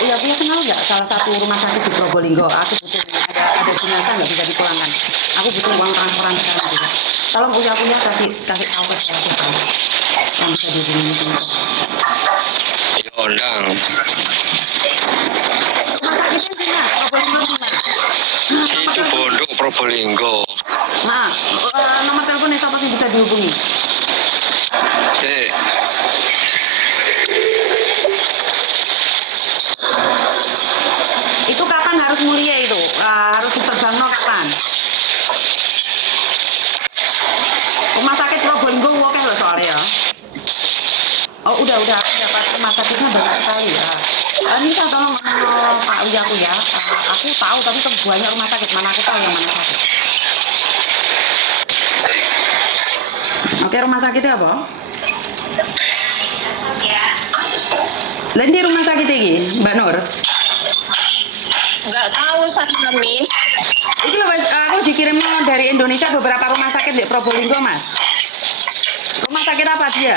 Uya punya kenal nggak salah satu rumah sakit di Probolinggo? Aku butuh ada jenazah nggak bisa dipulangkan. Aku butuh uang transferan sekarang juga. Tolong Uya kasih tahu ke saya siapa yang bisa dihubungi itu. Yo ndang. Rumah sakitnya di mana? Probolinggo di mana? Situ Bondo Probolinggo. Nah, nomor teleponnya siapa sih bisa dihubungi? Sik. Itu kapan harus mulia itu? Harus diterbangno kapan? Rumah sakit Probolinggo oke loh soalnya ya. Oh udah aku dapat rumah sakitnya banyak sekali ya. Nisa tolong Pak Uya ya. Aku tahu tapi banyak rumah sakit, mana aku tahu yang mana sakit. Oke, rumah sakitnya apa? Lain di rumah sakit ini, Mbak Nur? Nggak tahu saya Miss. Itu loh, aku dikirim dari Indonesia beberapa rumah sakit di Probolinggo, Mas. Rumah sakit apa dia?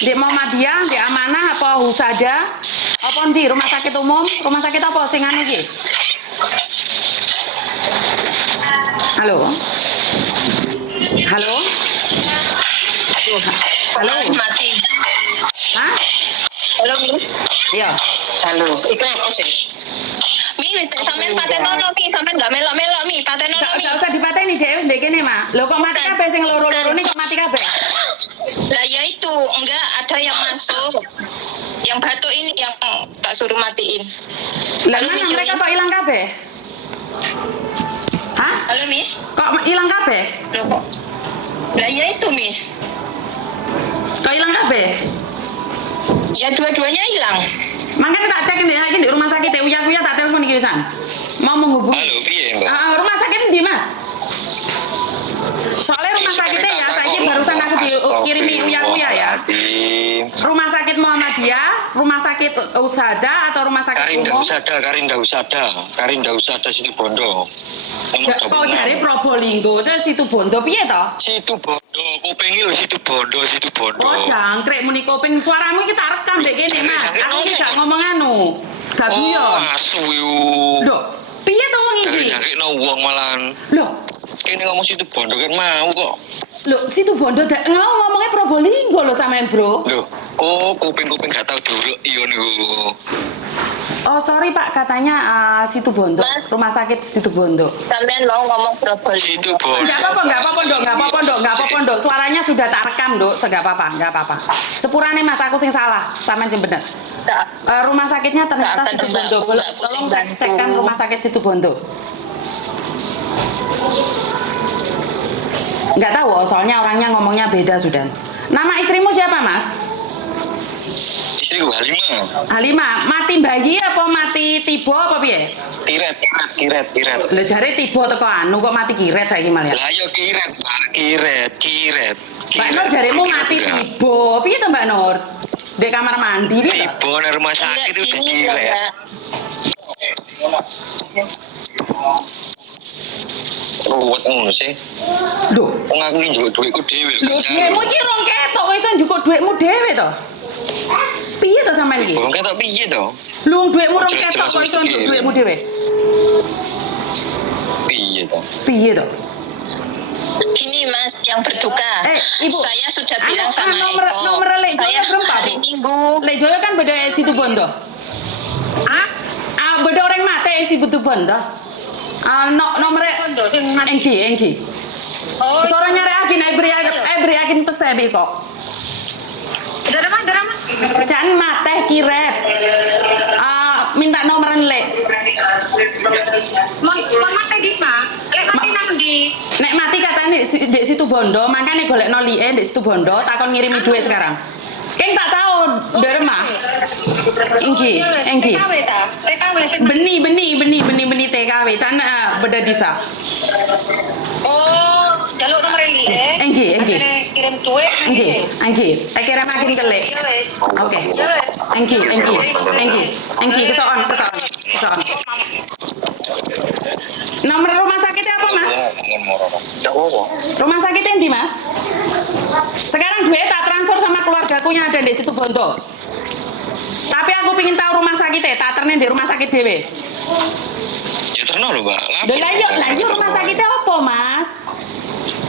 Di Muhammadiyah, di Amanah, apa Husada? Apa di rumah sakit umum? Rumah sakit apa sing anu iki? Halo? Halo? Halo? Mati. Hah? Halo Mi. Iya. Halo. Itu apa sih? Mi, sampean patenono Mi, sampean nggak melok-melok Mi, patenono Mi. Enggak usah dipaten sing loro-loro ini kok mati kabeh? Lah ya itu, enggak ada yang masuk. Yang batuk ini yang tak suruh matiin. Lah Halo, mana Miss mereka Yuni. kok hilang kabeh? Hah? Halo Miss. Kok hilang kabeh? Loh kok? Lah ya itu Miss. Kok hilang kabeh? Ya dua-duanya hilang. Makanya tak cek lagi di rumah sakit ya, uya tak telepon iki pisan. Mau menghubungi. Halo, piye, Mbak? Rumah sakit di Mas. Soalnya rumah sakitnya ya, saya barusan aku dikirimi uya ya. Rumah sakit Muhammadiyah, rumah sakit Usada atau rumah sakit Karinda umum? Karinda Usada situ Bondo. Kok jare Probolinggo, itu situ Bondo piye toh? Situ Bondo, kuping lho situ Bondo. Oh jangkrik muni kuping, suaramu iki tak rekam dek kene Mas. Aku iki gak ngomong anu. Gak guyon. Asu yo. Lho, piye to wong iki? Jangkrik no wong malahan. Lho, Kene ngomong situ Bondo kan mau kok. situ Bondo ngomongnya Probolinggo lho sampean, Bro. Loh, kuping gak tau dulu iya niku. Oh, sorry Pak, katanya situ Bondo, Mas. rumah sakit situ Bondo. Sampean mau ngomong Probolinggo. Situ Bondo. Enggak apa-apa, Dok. Suaranya sudah tak rekam, Dok. Enggak apa-apa. Sepurane Mas, aku sing salah, sampean sing bener. Tak. Rumah sakitnya ternyata Nggak akan situ Bondo. terbantu, aku Tolong sing bantu. cekkan rumah sakit situ Bondo. Enggak tahu, soalnya orangnya ngomongnya beda sudah. Nama istrimu siapa, Mas? Istriku Halimah. Halimah, mati bayi apa mati tiba apa piye? Kiret. Lho jare tiba teko anu kok mati kiret saiki malah. Lah yo kiret, Mbak. Kiret. Mbak Nur jaremu mati tiba. Piye to Mbak Nur? Di kamar mandi piye to? Tiba nang rumah sakit itu udah ini kiret. enggak. Ruwet ngono sih. Lho, Wong aku iki njuk dhuwitku dhewe. lho dhuwitmu iki rong ketok kok iso njukuk dhuwitmu dhewe to? Piye to sampean iki? Wong ketok piye to? Lho dhuwitmu rong Jelas-jelas ketok kok iso mesti njukuk dhewe. dhuwitmu dhewe? Piye to? Piye to? Gini Mas, yang berduka. Ibu. Saya sudah Anu, bilang sama nomor Eko. Lek Saya Joyo berapa? hari Minggu. Lek Joyo kan beda situ Bondo. Beda orang mati situ Bondo. Nomornya Enggi. Oh, Suaranya reakin, beri yakin pesebi kok. drama. Jangan mateh kiret. Minta nomoran lek. Mon mati di mana? Mati nang di. Nek mati katanya di situ Bondo, makanya golek nolike di situ Bondo, takon ngirimi duit sekarang. Keng tak tahu derma. Enggi. TKW. Beni TKW, cana beda disa. Oh, jalur nomor ini. Enggi. Kirim duit. Enggi. Tak kira makin kelek. Oke. Enggi. Kesoan. Nomor rumah sakitnya apa, Mas? Rumah sakitnya di Mas? Sekarang duit tak transfer sama keluargaku yang ada di situ Bondo. Tapi aku pingin tahu rumah sakitnya, tak ternen di rumah sakit dewe. Ya terno lho, Mbak. Lah iya rumah sakitnya apa, Mas?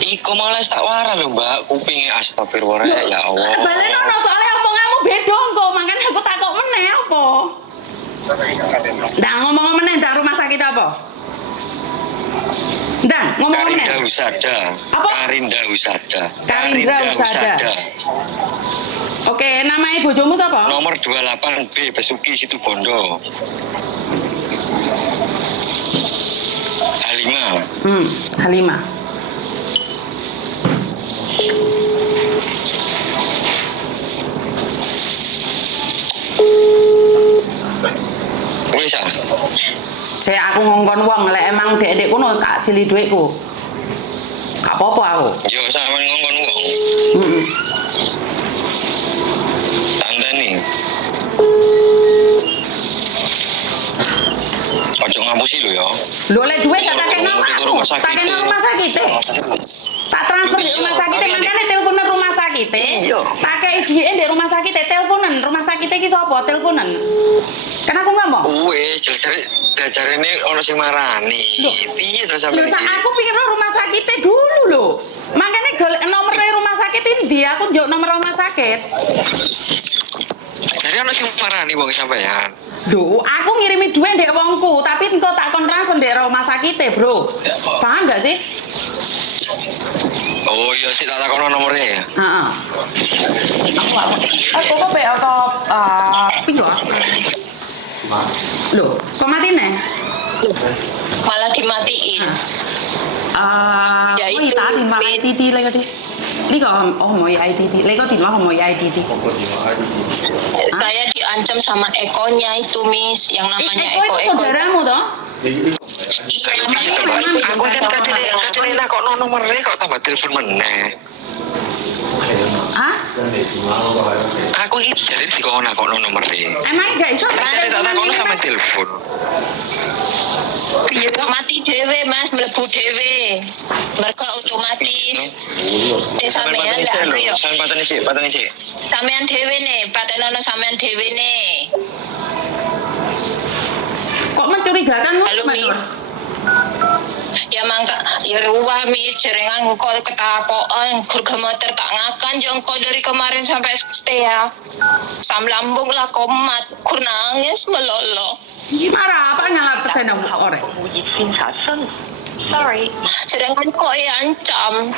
Iko malah tak warah lho, Mbak. Kupinge astagfirullah ya Allah. Balen ono soalnya omonganmu beda kok, makanya aku takut meneh apa? Ndak ngomong meneh ndak rumah sakit apa? Ndak ngomong meneh. Karinda Usada. Apa? Karinda Usada. Oke, nama bojomu siapa? Nomor 28B Besuki situ Bondo. Halimah. Wis ah. Saya aku ngongkon wong lek emang dek-dek kuno tak sili dhuwitku. Gak apa-apa aku. Yo sampean ngongkon wong. Heeh. Tandani. Ojo ngapusi lho ya. Lho lek dhuwit tak kena aku, tak kena rumah sakit. Tak transfer di rumah sakit, makanya teleponan rumah sakit. Tak kei dhuwit di rumah sakit, teleponan rumah sakit iki sapa? Teleponan. Kan aku nggak mau. Wes, jare-jarene ono sing marani. Piye terus Lho, sampean aku pingin rumah sakit dulu lho. Makanya golek nomor rumah sakit ini dia, aku njuk nomor rumah sakit. Jadi ono sing marani wong sampean. Duh, aku ngirimi duit ndek wongku, tapi engko tak kon transfer ndek rumah sakit, Bro. Paham gak sih? Oh iya sih tak takono nomornya ya. Heeh. Aku kok be aku pinggo. Loh, kok mati nih? Malah dimatiin. Ya Ôi itu, tá điện thoại Min. ITT lấy cái đi. Lý có không mọi ITT, lấy có điện thoại không mọi ITT. Saya diancam sama Ekonya itu, Miss, yang namanya Eko itu Eko. saudaramu toh? Iya, Gitu, Mbak. Aku kan kacene takono nomornya kok tambah telepon meneh. Hah? Aku iki jare dikon nakono nomornya. Emang gak iso Kacene tak takono sama telepon. mati dewe, Mas, mlebu dewe. Mereka otomatis. Sampean ndak anu yo. Patene sik. Sampean dewe nih, patenono sampean dewe nih. Kok mencurigakan lu? Halo, Mbak Mi. Nur? Ya mangka ya ruwah mi jerengan engko ketakoan gur gemeter tak ngakan yo engko dari kemarin sampai setia. Sam lambung lah komat, gur nangis melolo. Marah apa nyala pesen orang? Sorry. Sedangkan kok ya ancam.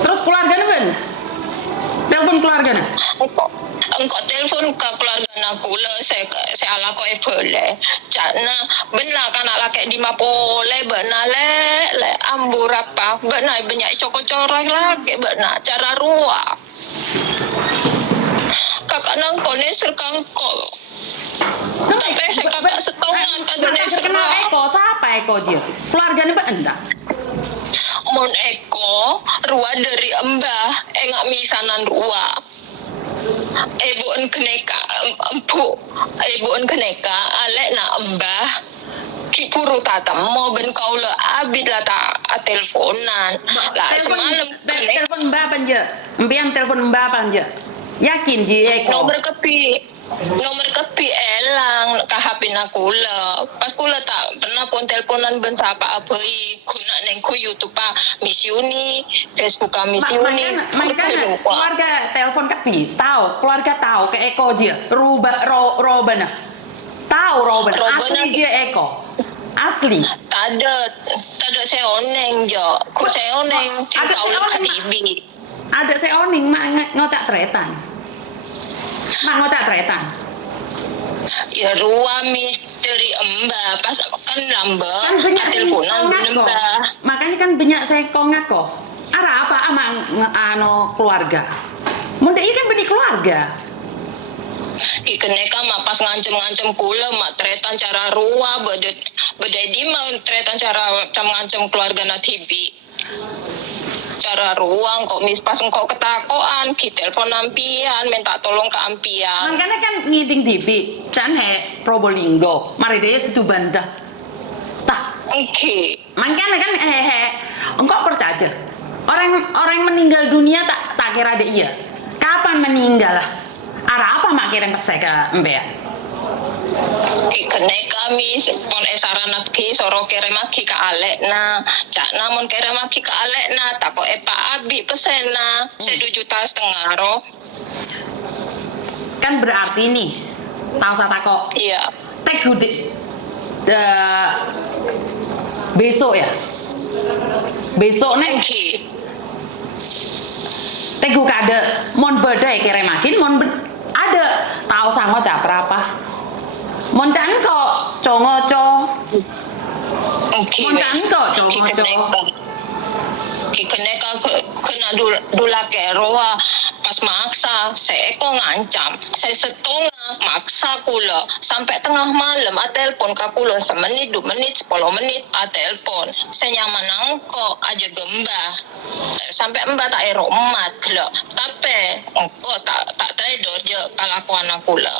Terus keluarganya ben? Telepon keluarganya? Engko telepon ke keluarga aku le saya ala kok boleh. Cakna benar kan ala kayak di mapole benar le ambur apa benar banyak coko-corang lagi benar cara ruah. Kakak nang kone serkangko. Tapi saya kakak setengah tadi Kenal serah. Eko, siapa Eko Jil? Keluarganya ben enggak? Mon Eko ruah dari embah engak misanan ruah. Ibuun keneka empu ibuun keneka alek na embah ki puru tata mo ben kaula abid lah tak teleponan lah semalam Telepon Mbak panja. Mpian telepon Mbak panja. Yakin Ji Eko? nomor kepi elang ka HP na kula pas kula tak pernah pun teleponan ben sapa abai guna neng ku YouTube pa Miss Yuni Facebook ka Miss Yuni Makanya keluarga telepon kepi tahu keluarga tahu ke Eko Ji Robena tahu Robena asli dia Eko asli Tada saya oneng jo ku saya oneng Ada tahu saya ka oneng, TV ada saya oning mak ngocak tretan mak ngocak tretan ya ruami dari embah pas kan lambek kan banyak teleponan kok makanya kan banyak saya kongak kok arah apa ama ano keluarga munda iya kan benih keluarga ikeneka mah pas ngancem kula mak tretan cara ruah beda di mah tretan cara ngancem keluarga na TV cara ruang kok mis pas engkau ketakoan ki telepon ampian minta tolong ke ampian makanya kan ngiding TV can he Probolinggo mari deh situ banda tah oke makanya kan engkau percaya orang meninggal dunia tak kira ada iya kapan meninggal lah arah apa mak kirim pesan ke mbak ikeneka mis pon esarana ki soro kere maki ka alek na cak namun kere maki ka alek na tako epa abi pesena 1,5 juta roh kan berarti nih tahu saya kok iya teh gede besok ya besok nih oke teh gue kade mon bedai kere makin ada tahu sango cap berapa mon can kok congoco oke mon can kok congoco ikeneka kena dula ke roa pas maksa saya eko ngancam saya setengah maksa kula sampai tengah malam a telepon ka kula semenit 2 menit 10 menit a telepon saya nyaman angko aja gembah sampai mbak tak eromat kula tapi engko tak trader je kalakuan kula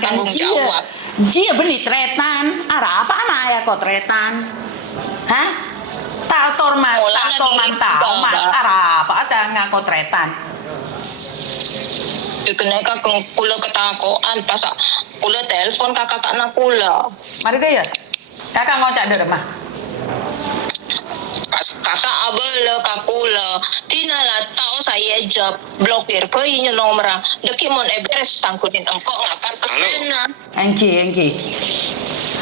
tanggung jawab Jia benih tretan arah apa ama ya kok tretan hah tak torman tahu mak arah apa aja ngako tretan ikeneka kula ketakoan pas kula telepon kakak kula mari deh ya kakak ngocak deh mah pas kakak abel kakula tina lah tau saya job blokir peuy nomor deki mon ebres tangkutin engko ngakan pesena engki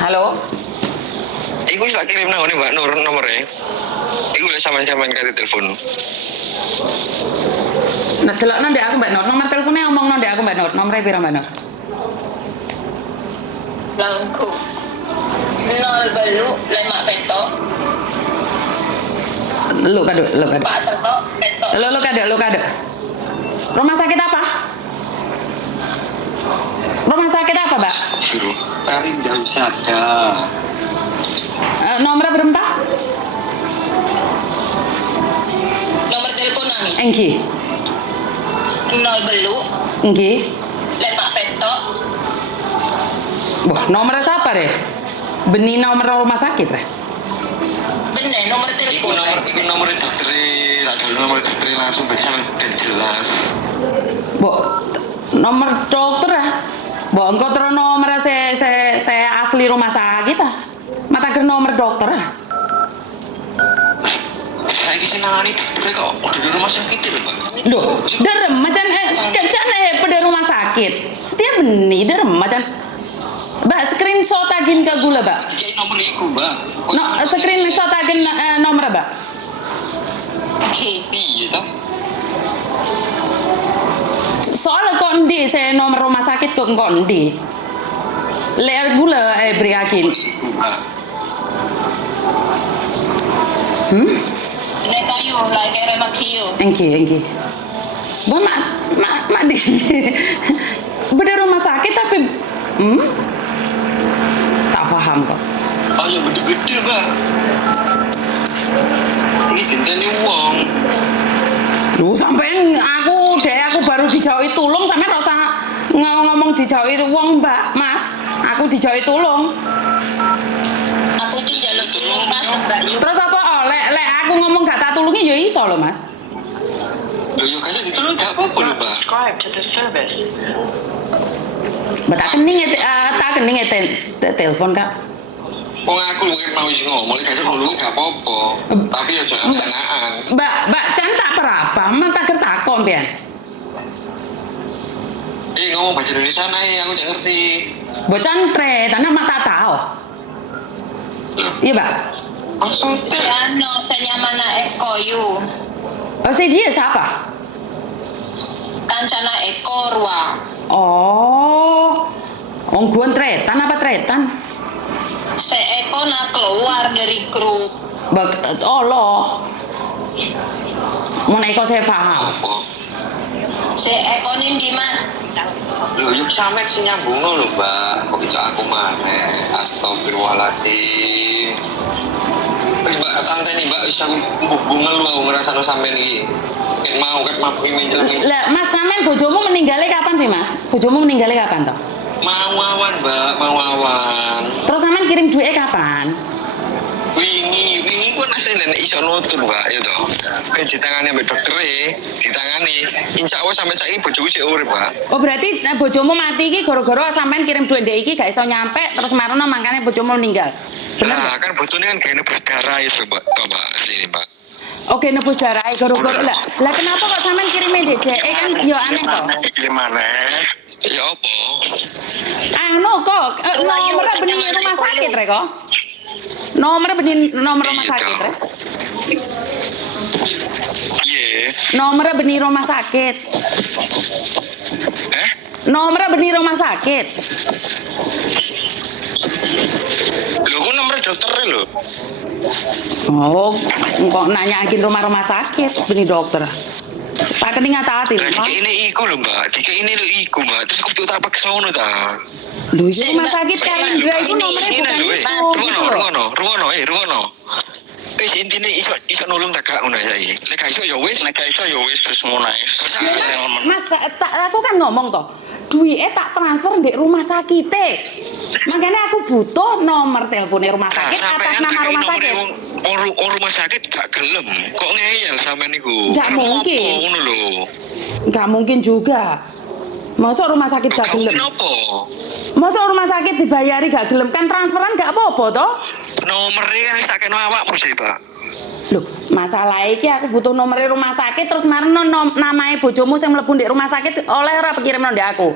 halo Iku bisa kirim nang Mbak Nur nomornya. Iku lek sampean kate telepon. Nah, delokno ndek aku Mbak Nur. Nomor teleponnya omongno ndek aku Mbak Nur. Nomornya piro Mbak Nur? Langku 0 belu 5 peto Lu kado. Pak Terto peto Lu kado. Rumah sakit apa? Rumah sakit apa, Mbak? Suruh. Kami ndak usah ada. Nomornya berapa? nomor telepon nami Engki. 0 belu Engki. 5 peto Wah, nomornya siapa deh? Beni nomor rumah sakit deh. bener nomor Iku telepon nomor dokter, ada nomor dokter langsung baca dan jelas. Nomor dokter ya? Engkau terus nomornya saya asli rumah sakit ah. Mata ke nomor dokter ah. Saya kisah nangani dokter kok udah rumah sakit lho, Pak. Loh, derem macan pada rumah sakit. Setiap beni derem macan. Mbak screenshot agin ke gula, Mbak. Jika nomor iku, Mbak. No, screenshot agin nomor, Mbak. oke Iya toh. Soalnya kondi saya nomor rumah sakit kok kondi. Leer gula beri agin. Iku, Mbak. bener kayu lah kere makiyo Engki. Mak di beda rumah sakit tapi tak paham kok. Oh ya gede-gede, Mbak. Ini dinteni wong. Lu sampein aku baru dijauhi tulung sampe rasa ngomong dijauhi wong Mbak, Mas. Aku dijauhi tulung. aku tuh jalur tulung pas mbak Terus apa? Oh, lek aku ngomong gak tak tulungi ya iso loh, Mas. Loh, yo kayaknya ditolong gak apa-apa lho, Mbak. Subscribe to the service. Mbak tak kening telepon Kak. Wong aku mungkin mau isi ngomong, gak dulu gak apa-apa. Tapi ya jangan kenaan. Mbak Chan tak berapa, emang tak kertakon pian. Ngomong bahasa Indonesia naik, aku gak ngerti. Bocan tre, tanah mak tak tahu. Loh, Iya, Mbak. maksudnya? Piano senyamana Eko yu Oh, si dia siapa? kancana Eko Rua Oh. Ongguan tretan apa tretan? se Eko na keluar dari grup Lo. Mau naik saya paham. Apa? se Eko nindi mas Loh, yuk sampe sing nyambung lho, Mbak. Kok bisa aku maneh? Astagfirullahaladzim. Mbak, tante nih, Mbak, bisa hubungan lu aku ngerasa sampean iki. Ket mau ket mapi menjelang. Lah, Mas sampean bojomu meninggalnya kapan sih, Mas? Bojomu meninggalnya kapan toh? Mau awan, Mbak, mau awan. Terus sampean kirim duitnya kapan? Wingi pun asli dan iso nutur, Mbak, ya toh. Ditangani mbak dokter ditangani. Insya Allah sampai saiki bojoku sik urip, Mbak. Oh, berarti bojomu mati iki gara-gara sampean kirim duit ndek iki gak iso nyampe terus marono makanya bojomu meninggal. Bener? Nah, kan bojone kan kayak nebus darah itu, Mbak. Toh, Mbak, sini, Mbak. Oke, nebus darah gara-gara lah kenapa kok sampean kirim DE kan yo aneh toh. Gimana? Ya apa? Kok nomornya bening rumah sakit rek kok. Nomornya bening nomor rumah sakit rek. Iya. Nomornya bening rumah sakit. Nomornya bening rumah sakit. Lho, aku nomor dokter lho. Oh, kok nanyakin rumah sakit benih dokter. Tak kening hati-hati Lah, lho. jika ini iku lho, Mbak. Jika ini lho iku, Mbak. Terus aku tak paksa ngono ta. Lho, iki rumah sakit Kalindra itu nomornya bukan itu. Rungono. Wis intine iso nulung tak gak ngono saiki. Lek gak iso ya wis. Nek gak iso ya wis terus ngono ae. Mas, aku kan ngomong toh, duitnya tak transfer di rumah sakit. Makanya aku butuh nomor teleponnya rumah sakit atas nama rumah sakit. Orang rumah sakit gak gelem. Kok ngeyel sampean niku? Gak mungkin. Ngono lho. Gak mungkin juga. Masa rumah sakit gak gelem? Kenapa? Masa rumah sakit dibayari gak gelem? Kan transferan gak apa-apa toh? Nomornya kan tak kena awakmu sih, Pak. Loh, masalah iki aku butuh nomornya rumah sakit terus marno namanya bojomu yang mlebu di rumah sakit oleh ora kirim ndek aku.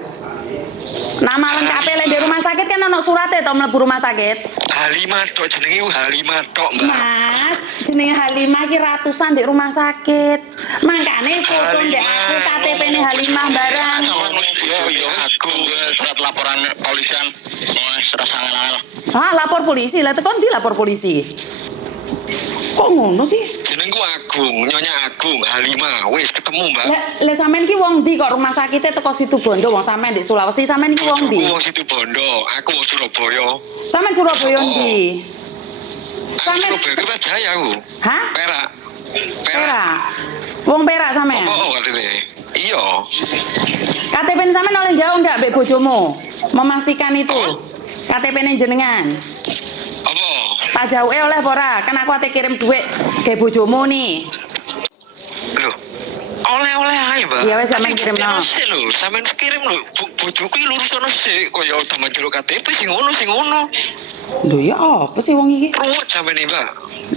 Nama lengkapnya lek di rumah sakit kan ono surate to mlebu rumah sakit. Halimah tok jenenge Halimah tok, Mbak. Mas, jenenge Halimah ki ratusan di rumah sakit. Makane foto ndek aku KTP-ne Halimah barang. Yo aku surat laporan polisian terus angel-angel. Ah, lapor polisi. Lah tekan ndi lapor polisi? Kok ngono sih? Jenengku Agung, Nyonya Agung, Halimah. Wis ketemu, Mbak. Lah sampean ki wong ndi kok rumah sakitnya teko Situbondo, wong sampean di Sulawesi, sampean iki wong ndi? Aku wong Situbondo, aku wong Surabaya. Sampean Surabaya ndi? Aku Sampean- Surabaya itu Jaya aku. Hah? Perak. Perak. Wong Perak sampean. Oh, katanya. Iya. KTP sampean oleh jauh enggak mbek bojomu? Memastikan itu. KTP-ne jenengan. Apa? Tak jauhe oleh apa ora? Kan aku ate kirim duit ke bojomu nih. Loh. Oleh-oleh ae, Mbak. Iya, wes, sampean kirim, no. Lho, sampean kirim lho. Bojoku iki lurus ono sik, kaya tambah jero KTP sing ngono. Lho ya apa sih wong iki? Ruwet sampean iki, Mbak.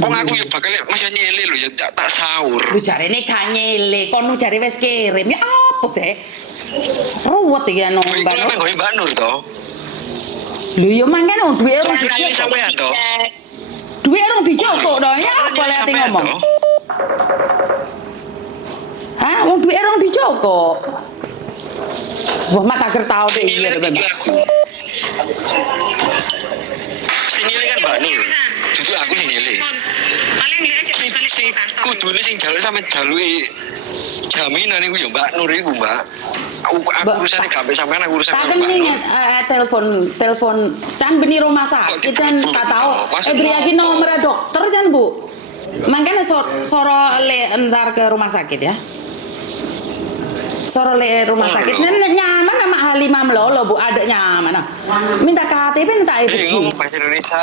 Wong aku ya bakal masih nyele lho ya tak sahur. Lu jarene gak nyele, kono jare wis kirim. Ya apa sih? Ruwet iki anu Mbak Mbak Nur. Nur. Mbak Nur to. Lho ya mangkane wong duwe urung Kan dicuk. sampean to. Duwe urung dicuk to. Ya apa Kan lek ati sampean ngomong? to. Hah, wong duwe urung dicuk kok. Wah, mak kager tau deh iya Nyele Mbak. iki aku. Sing nyele kan Mbak Nur. Dudu aku sing nyele. Paling lihat aja balik Sing ke kantor. kudune sing jaluk sampe jaluke jaminan iku ya Mbak Nur iku, Mbak. Aku Mbak, urusane gak sampe sampean aku urusan Tak karo Mbak kening Nur. telepon can beni rumah sakit can tak tahu. Beri lagi nomor dokter can Bu. Makanya soro le entar ke rumah sakit ya. Soro le rumah sakit. Nyaman sama Halimah melolo Bu, ada nyaman. Minta KTP minta ibu. Ngomong bahasa Indonesia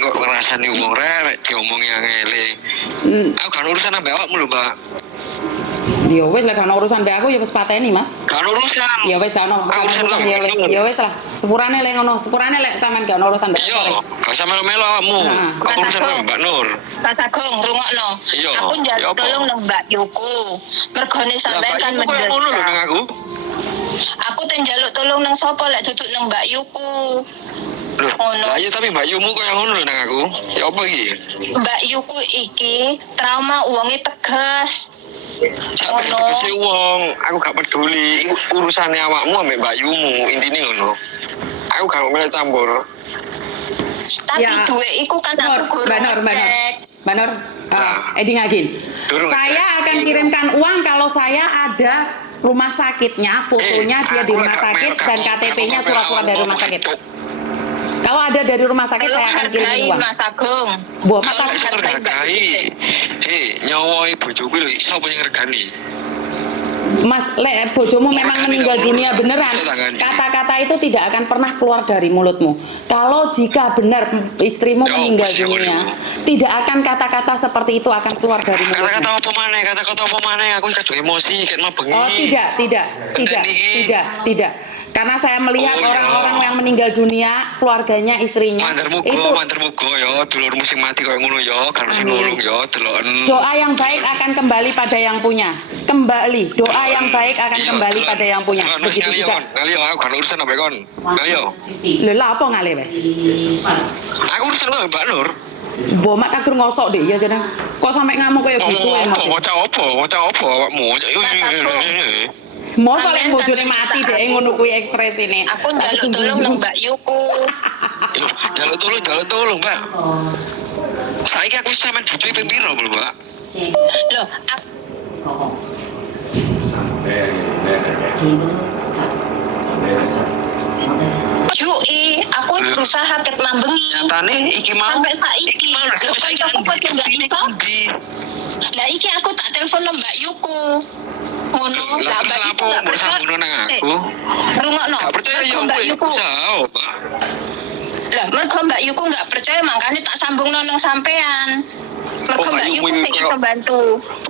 kok ngerasani wong rek diomongi angele. Aku kan urusan ambek awakmu lho, Mbak. Ya wes lah kan urusan be aku ya wis pateni Mas. Kan urusan. Ya wes kan Aku urusan urusan ya wes lah. Sepurane lek ngono, sepurane lek sampean gak ono urusan be. Iya, gak usah melo-melo awakmu. Nah. Aku urusan ambek Mbak Nur. Mas Agung, rungokno. Iya, Aku iya njaluk apa? tolong nang Mbak Yuku. Mergone Lah sampean Mbak kan Yuku koyo ngono lho nang aku. Aku ten njaluk tolong nang sapa lek duduk nang Mbak Yuku. Loh, Ngono. lah iya tapi Mbak Yumu koyo ngono lho nang aku. Ya apa iki? Mbak Yuku iki trauma uangnya tegas. Sak tegese wong, aku gak peduli. Iku urusane awakmu ambek Mbak Yumu, intine ngono. Aku gak mau campur. Tapi Ya. duit iku kan aku guru ngecek. Mbak Nur, Edi Ngagin. Durung Saya ngecek. akan kirimkan uang kalau saya ada rumah sakitnya, fotonya dia di aku rumah gak sakit melu, dan aku KTP-nya gak surat-surat melu dari rumah ngomong sakit. itu. Kalau ada dari rumah sakit saya akan Hargai, kirim uang. Mas Agung. Bu, Aku maka iso ngergai. Nyawa bojoku lho iso punya ngergani. Mas, lek bojomu memang meninggal dunia beneran, kata-kata itu tidak akan pernah keluar dari mulutmu. Kalau jika benar istrimu Ya, meninggal pasti aku dunia, tidak akan kata-kata seperti itu akan keluar dari mulutmu. Kata-kata apa maneh, aku kadung emosi, ket mah bengi. Oh tidak. Karena saya melihat Oh, iya. orang-orang yang meninggal dunia, keluarganya, istrinya, itu Mandarmugo ya, dulurmu sing mati koyo ngono ya, kan sing Amin. nulung ya, deloken. doa yang baik akan kembali pada yang punya. Kembali, doa yang baik akan Iya, kembali delok. pada yang punya. Delok, Begitu ngali, juga. Kon. Ngali, aku kan urusan ambek kon. Ngali. Lho lah apa ngale wae? Aku urusan karo Mbak Nur. Bomak kagur ngosok deh ya jeneng. Kok sampai ngamuk kayak gitu Ngomong apa? emosi. Ngocak apa awakmu? Mau soalnya bojone mati deh ngono kuwi ekspresine. Aku njaluk tolong nang Mbak Yuku. Jaluk tolong, Mbak. Saiki aku sampean butuh ping piro, Mbak? Loh, aku aku berusaha ket mambengi. Nyatane iki mau Sampai saiki. sampai saiki Aku padha nggak iso. Lah iki aku tak telepon nang Mbak Yuku. Ngono, Lah terus Mbak lapo Yuku mbok sambungno nang aku? Rungokno. Gak percaya ya Mbak Yuku. Jauh, Mbak. Lah, mergo Mbak Yuku nggak percaya makanya tak sambungno nang sampean. Mergo Oh, Mbak Mbak Yuku Yuku sing ini iso kok- bantu.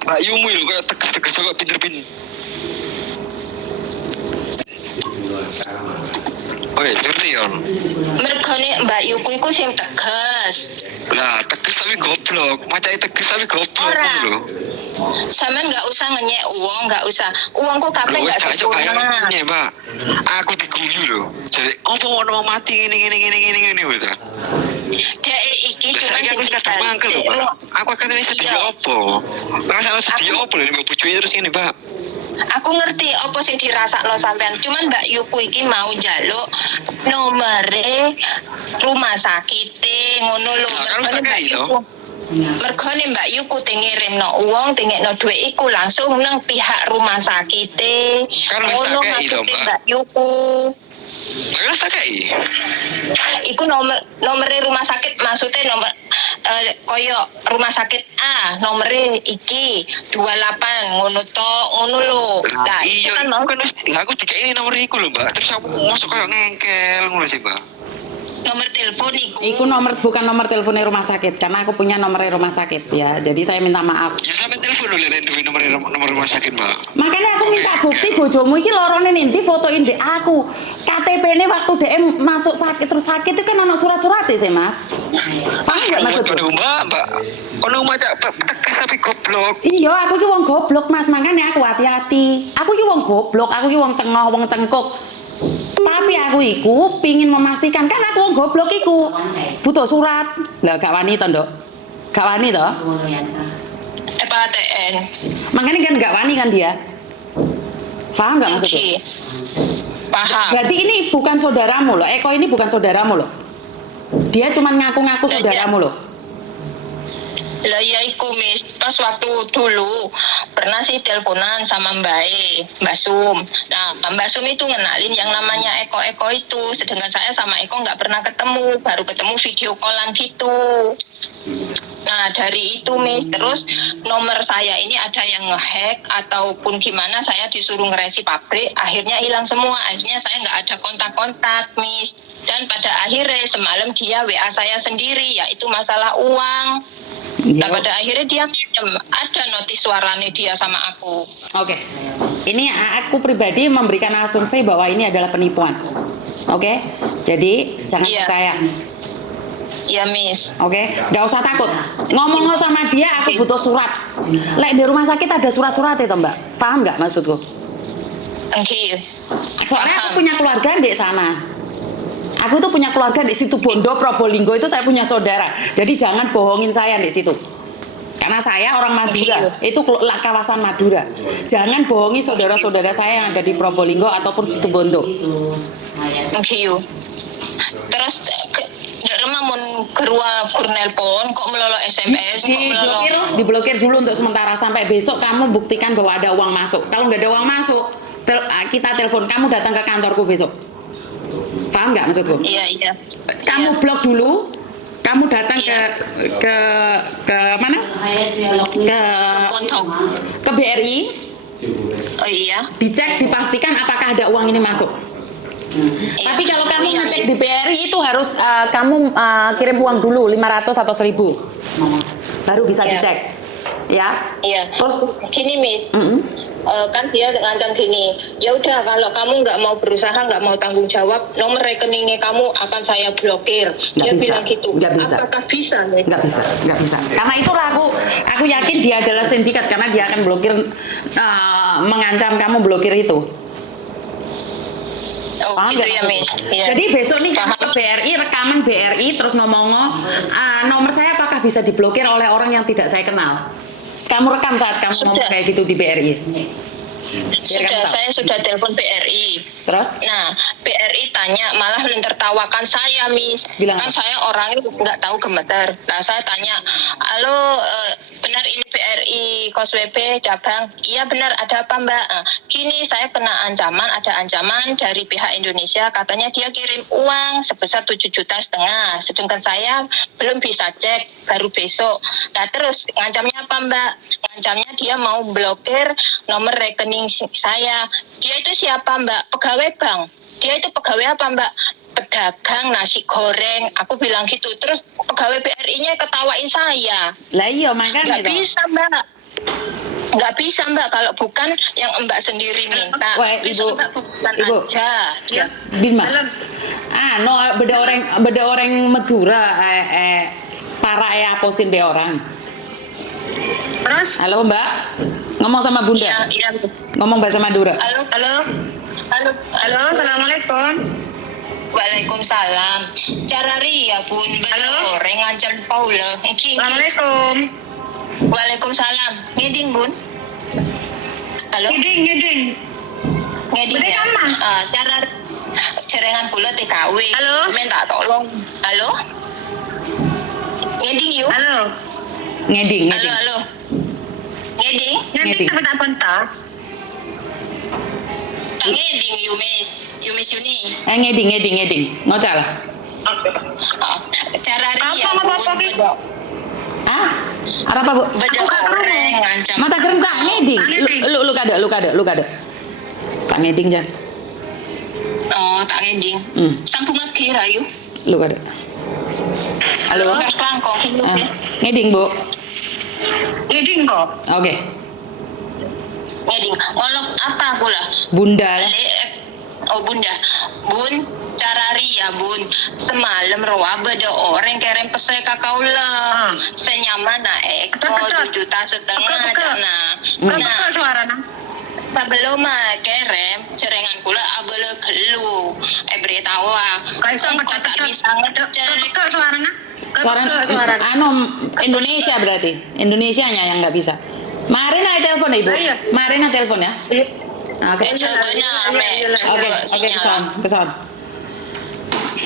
Mbak Yumu lho kayak tegas-tegas kok pinter-pinter. Oh ya, ngerti Yon. Mergone Mbak Yuku iku sing tegas. Lah, tegas tapi goblok. Macam tegas tapi goblok Ora. lho. Sampean nggak usah ngenyek uang, nggak usah. Uangku kabeh Lho, nggak wis kacau sempurna. kayaknya, Pak. Aku diguyu lho. Jadi, opo mau mati ngene gitu. Dek iki Lah cuma saiki aku sing kadang mangkel lho, Pak. Aku akan ini sedih Iya. opo. Rasa sedih opo lho mbok bojoe terus ngene, Pak. Aku ngerti apa sing dirasakno sampean. Cuman Mbak Yuku iki mau njaluk nomere rumah sakit ngono lho. Lah, kan Mergone tak Mbak kei to. Yuku. Mergone Mbak Yuku ngirimno uang, ngekno dhuwit iku langsung nang pihak rumah sakit. Kan wis Ngono tak kei to, maksudnya Mbak. Mbak Yuku. Lah tak kei. Iku nomere rumah sakit maksudnya nomor koyo rumah sakit A nomere iki 28 ngono to ngono lho. Nah, itu Iya, kan mau kan aku dikei ini nomor iku lho, Mbak. Terus aku masuk kayak ngengkel ngono sih, Mbak. nomor telepon iku. Iku bukan nomor teleponnya rumah sakit karena aku punya nomornya rumah sakit ya. Jadi saya minta maaf. Ya sampe telepon dulu nek duwe nomor rumah sakit, Mbak. Makanya aku minta bukti bojomu iki lorone nanti fotoin dek aku. KTP-ne waktu DM masuk sakit terus sakit itu kan ono surat-suratnya sih, Mas. Paham enggak maksudku? Aduh, Mbak. Kono macam tegas tapi goblok. Iya, aku ki wong goblok, Mas. Makanya aku hati-hati. Aku ki wong goblok, aku ki wong cengoh, wong cengkuk. Tapi aku iku pingin memastikan kan aku wong goblok iku. Butuh surat. Lah gak wani to, Nduk. Gak wani to? PATN. Makanya kan gak wani kan dia. Paham gak maksudku? Oke. Paham. Berarti ini bukan saudaramu loh. Eko ini bukan saudaramu loh. Dia cuma ngaku-ngaku saudaramu loh. Lah ya iku Miss, pas waktu dulu pernah sih teleponan sama Mbak Sum. Nah, Mbak Sum itu ngenalin yang namanya Eko itu, sedangkan saya sama Eko nggak pernah ketemu, baru ketemu video callan gitu. Nah, dari itu Miss, terus nomor saya ini ada yang ngehack ataupun gimana, saya disuruh ngeresi pabrik, akhirnya hilang semua. Akhirnya saya nggak ada kontak-kontak Miss. Dan pada akhirnya semalam dia WA saya sendiri, yaitu masalah uang. Iya. Nah, pada akhirnya dia ada notis suaranya dia sama aku. Oke. Ini aku pribadi memberikan asumsi bahwa ini adalah penipuan. Oke. Jadi jangan Iya. percaya. Iya Miss. Oke, nggak usah takut. Ngomong sama dia, aku butuh surat. Lek di rumah sakit ada surat-surat itu, Mbak. Paham nggak maksudku? Oke. Soalnya aku Paham. punya keluarga di sana. Aku tuh punya keluarga di situ Bondo, Probolinggo itu saya punya saudara. Jadi jangan bohongin saya di situ. Karena saya orang Madura, itu kawasan Madura. Jangan bohongi saudara-saudara saya yang ada di Probolinggo ataupun situ Bondo. Oke. Terus ndak remamun gerua nelpon kok melolo SMS kok melolo. Diblokir dulu untuk sementara sampai besok kamu buktikan bahwa ada uang masuk. Kalau nggak ada uang masuk, kita telepon kamu datang ke kantorku besok. Paham nggak maksudku? Iya. Kamu blok dulu, kamu datang Iya. ke mana? Ke kontak. Ke BRI, Oh iya. dicek dipastikan apakah ada uang ini masuk. Iya. Tapi kalau kamu Iya. ngecek di BRI itu harus kamu kirim uang dulu 500 atau 1000. Baru bisa Iya. dicek. Ya. Iya. Terus Gini Miss. Kan dia ngancam gini, ya udah kalau kamu nggak mau berusaha, nggak mau tanggung jawab, nomor rekeningnya kamu akan saya blokir. Dia bisa. bilang gitu. Nggak bisa. Apakah bisa? Nih? nggak bisa. Karena itulah aku yakin dia adalah sindikat karena dia akan blokir, mengancam kamu blokir itu. Oh Paham gitu nggak ya maksudku? Miss. Iya. Jadi besok nih kamu ke Paham. BRI, rekaman BRI, terus ngomong nomor saya apakah bisa diblokir oleh orang yang tidak saya kenal? Kamu rekam saat kamu Sudah. ngomong kayak gitu di BRI. Biar kamu Sudah, tahu. saya sudah telepon BRI. Terus? Nah, BRI tanya, malah menertawakan saya, Miss. Bilang Kan apa? saya orangnya nggak tahu gemeter. Nah, saya tanya, halo, benar ini BRI Kos WB cabang? Iya benar, ada apa Mbak? Gini, saya kena ancaman, ada ancaman dari pihak Indonesia, katanya dia kirim uang sebesar 7,5 juta. Sedangkan saya belum bisa cek, baru besok. Nah, terus ngancamnya apa Mbak? Ngancamnya dia mau blokir nomor rekening saya. Dia itu siapa Mbak? Pegawai bank. Dia itu pegawai apa Mbak? Pedagang nasi goreng. Aku bilang gitu. Terus pegawai BRI-nya ketawain saya. Lah iya makanya Nggak itu. bisa Mbak. Nggak bisa Mbak kalau bukan yang Mbak sendiri minta. Wah, Bisa Ibu. Mbak bukan Ibu. aja. Ya. Bima. No beda orang Madura para aposin be orang. Terus? Halo Mbak, ngomong sama Bunda. Iya. Ngomong bahasa Madura. Halo. Halo, assalamualaikum. Waalaikumsalam. Cara ria Bun. Halo? Orang ngancam Paula. Assalamualaikum. Waalaikumsalam. Ngeding Bun. Halo. Ngeding. Ngeding Ngeding ya. apa? Cara cerengan pula TKW. Halo? Minta tolong. Halo. Ngeding yuk. Halo. Ngeding. Halo. Ngeding. Ngeding tak bantah. Tak ngeding Yumis Yuni. Ngeding. Ngocak lah. Cara ria Apa, Bun. Ki? Ah? Apa Bu? Beda Aku gak orang kerungu. ngancam. Mata keren tak ngeding. Lu kada. Tak ngeding Jan. Oh, tak ngeding. Sampung ngeki rayu. Lu kada. Halo. Kerklangkong. Ngeding Bu. Ngeding kok. Oke. Ngeding. Ngolok apa pula? Bunda lah. Oh Bunda, Bun, cara ria Bun. Semalam rawa beda orang kerem pesai kakao lah. Senyaman na Betul. 2,5 juta Betul. jana. Betul suara nah. Sebelum kerem cerengan kula abele kelu. Beritawa. Kaisa Kok tak bisa ngecek. Betul suara nah. Suara Indonesia berarti. Indonesianya yang nggak bisa. Mari na telepon Ibu. Iya. Mari na telepon ya. Oke. Benar, Oke, kesan.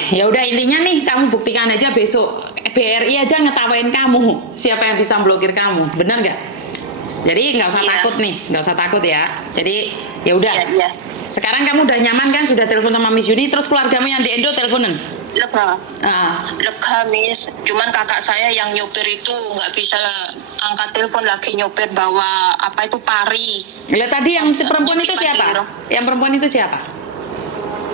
Ya udah intinya nih kamu buktikan aja besok BRI aja ngetawain kamu siapa yang bisa blokir kamu, benar nggak? Jadi nggak usah Iya. takut nih, nggak usah takut ya. Jadi ya udah. Iya. Sekarang kamu udah nyaman kan, sudah telepon sama Miss Yuni, terus keluargamu yang di Indo teleponan. Lega. Ah, Lega Miss, cuman kakak saya yang nyopir itu nggak bisa angkat telepon lagi nyopir bawa apa itu pari. ya tadi yang perempuan itu siapa? Yang perempuan itu siapa?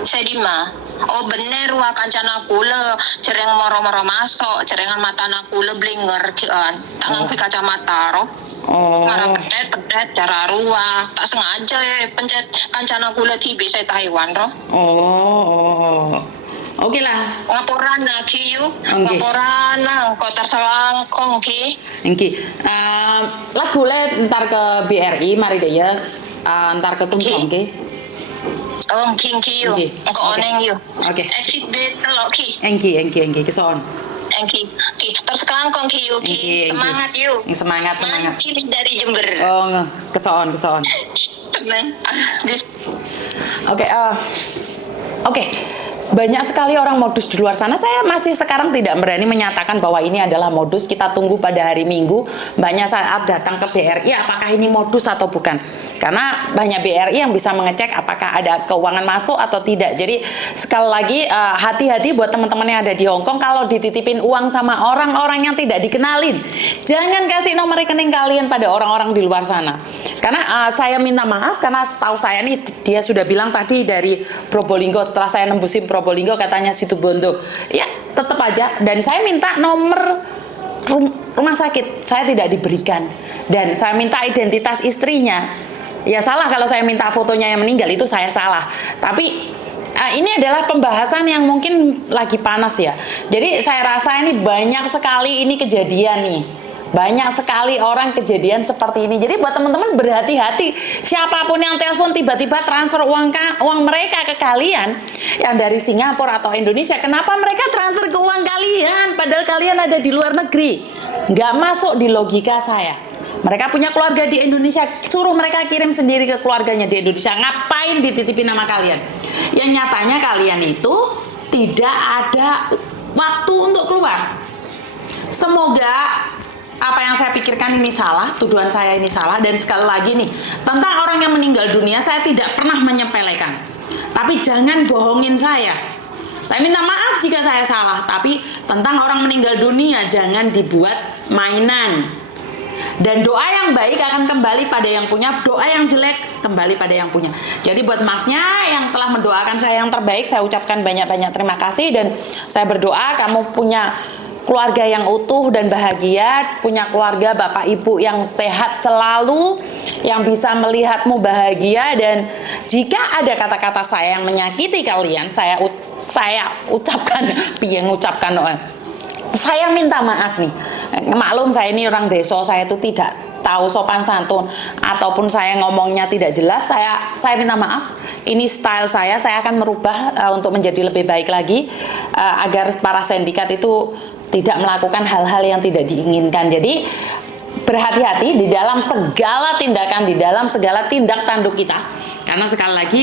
Sedima. Oh bener wa kancana kula cereng moro-moro masuk cerengan mata kula blinger kian tak nganggo kacamata roh. Oh. Marah pedet darah ruah tak sengaja ya pencet kancana kula tibi saya Taiwan roh. Oh. Oke lah. Ngaporan lagi yuk. Oke. Ngaporan nang kota Selangkong ki. Engki, lah boleh ntar ke BRI, mari deh ya, ntar ke Kuntong ki. Oh ki yuk. Oke. Engko oneng yuk. Oke. Exit bed telok ki. Engki, keson. Ki. Terus Kelangkong ki yuk ki. Engki. Semangat yuk. Semangat. Manci dari Jember. Oh, keson. Tenang. Oke. Banyak sekali orang modus di luar sana. Saya masih sekarang tidak berani menyatakan bahwa ini adalah modus. Kita tunggu pada hari Minggu banyak saat datang ke BRI apakah ini modus atau bukan. Karena banyak BRI yang bisa mengecek apakah ada keuangan masuk atau tidak. Jadi sekali lagi hati-hati buat teman-teman yang ada di Hong Kong kalau dititipin uang sama orang-orang yang tidak dikenalin. Jangan kasih nomor rekening kalian pada orang-orang di luar sana. Karena saya minta maaf karena setahu saya nih dia sudah bilang tadi dari Probolinggo, setelah saya nembusin Probolinggo katanya Situbondo. Ya, tetap aja dan saya minta nomor rumah sakit, saya tidak diberikan. Dan saya minta identitas istrinya. Ya salah kalau saya minta fotonya yang meninggal, itu saya salah. Tapi ini adalah pembahasan yang mungkin lagi panas ya. Jadi saya rasa ini banyak sekali ini kejadian nih. Banyak sekali orang kejadian seperti ini. Jadi buat teman-teman berhati-hati. Siapapun yang telepon tiba-tiba transfer uang mereka ke kalian yang dari Singapura atau Indonesia, kenapa mereka transfer ke uang kalian padahal kalian ada di luar negeri? Nggak masuk di logika saya. Mereka punya keluarga di Indonesia, suruh mereka kirim sendiri ke keluarganya di Indonesia. Ngapain dititipin nama kalian? Yang nyatanya kalian itu tidak ada waktu untuk keluar. Semoga apa yang saya pikirkan ini salah, tuduhan saya ini salah. Dan sekali lagi nih, tentang orang yang meninggal dunia saya tidak pernah menyepelekan. Tapi jangan bohongin saya. Saya minta maaf jika saya salah, tapi tentang orang meninggal dunia jangan dibuat mainan. Dan doa yang baik akan kembali pada yang punya, doa yang jelek kembali pada yang punya. Jadi buat masnya yang telah mendoakan saya yang terbaik, saya ucapkan banyak-banyak terima kasih. Dan saya berdoa kamu punya keluarga yang utuh dan bahagia, punya keluarga bapak ibu yang sehat selalu, yang bisa melihatmu bahagia. Dan jika ada kata-kata saya yang menyakiti kalian, saya ucapkan, saya minta maaf nih. Maklum saya ini orang desa, saya itu tidak tahu sopan santun, ataupun saya ngomongnya tidak jelas, saya minta maaf. Ini style saya akan merubah untuk menjadi lebih baik lagi, agar para sindikat itu tidak melakukan hal-hal yang tidak diinginkan. Jadi berhati-hati di dalam segala tindakan, di dalam segala tindak tanduk kita. Karena sekali lagi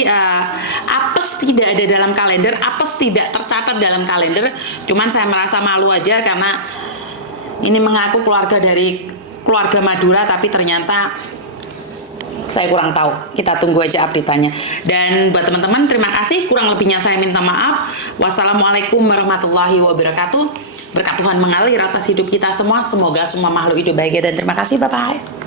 apes tidak ada dalam kalender, apes tidak tercatat dalam kalender. Cuman saya merasa malu aja karena ini mengaku keluarga dari keluarga Madura, tapi ternyata saya kurang tahu. Kita tunggu aja update-nya. Dan buat teman-teman, terima kasih. Kurang lebihnya saya minta maaf. Wassalamualaikum warahmatullahi wabarakatuh. Berkat Tuhan mengalir atas hidup kita semua. Semoga semua makhluk hidup bahagia dan terima kasih. Bye-bye.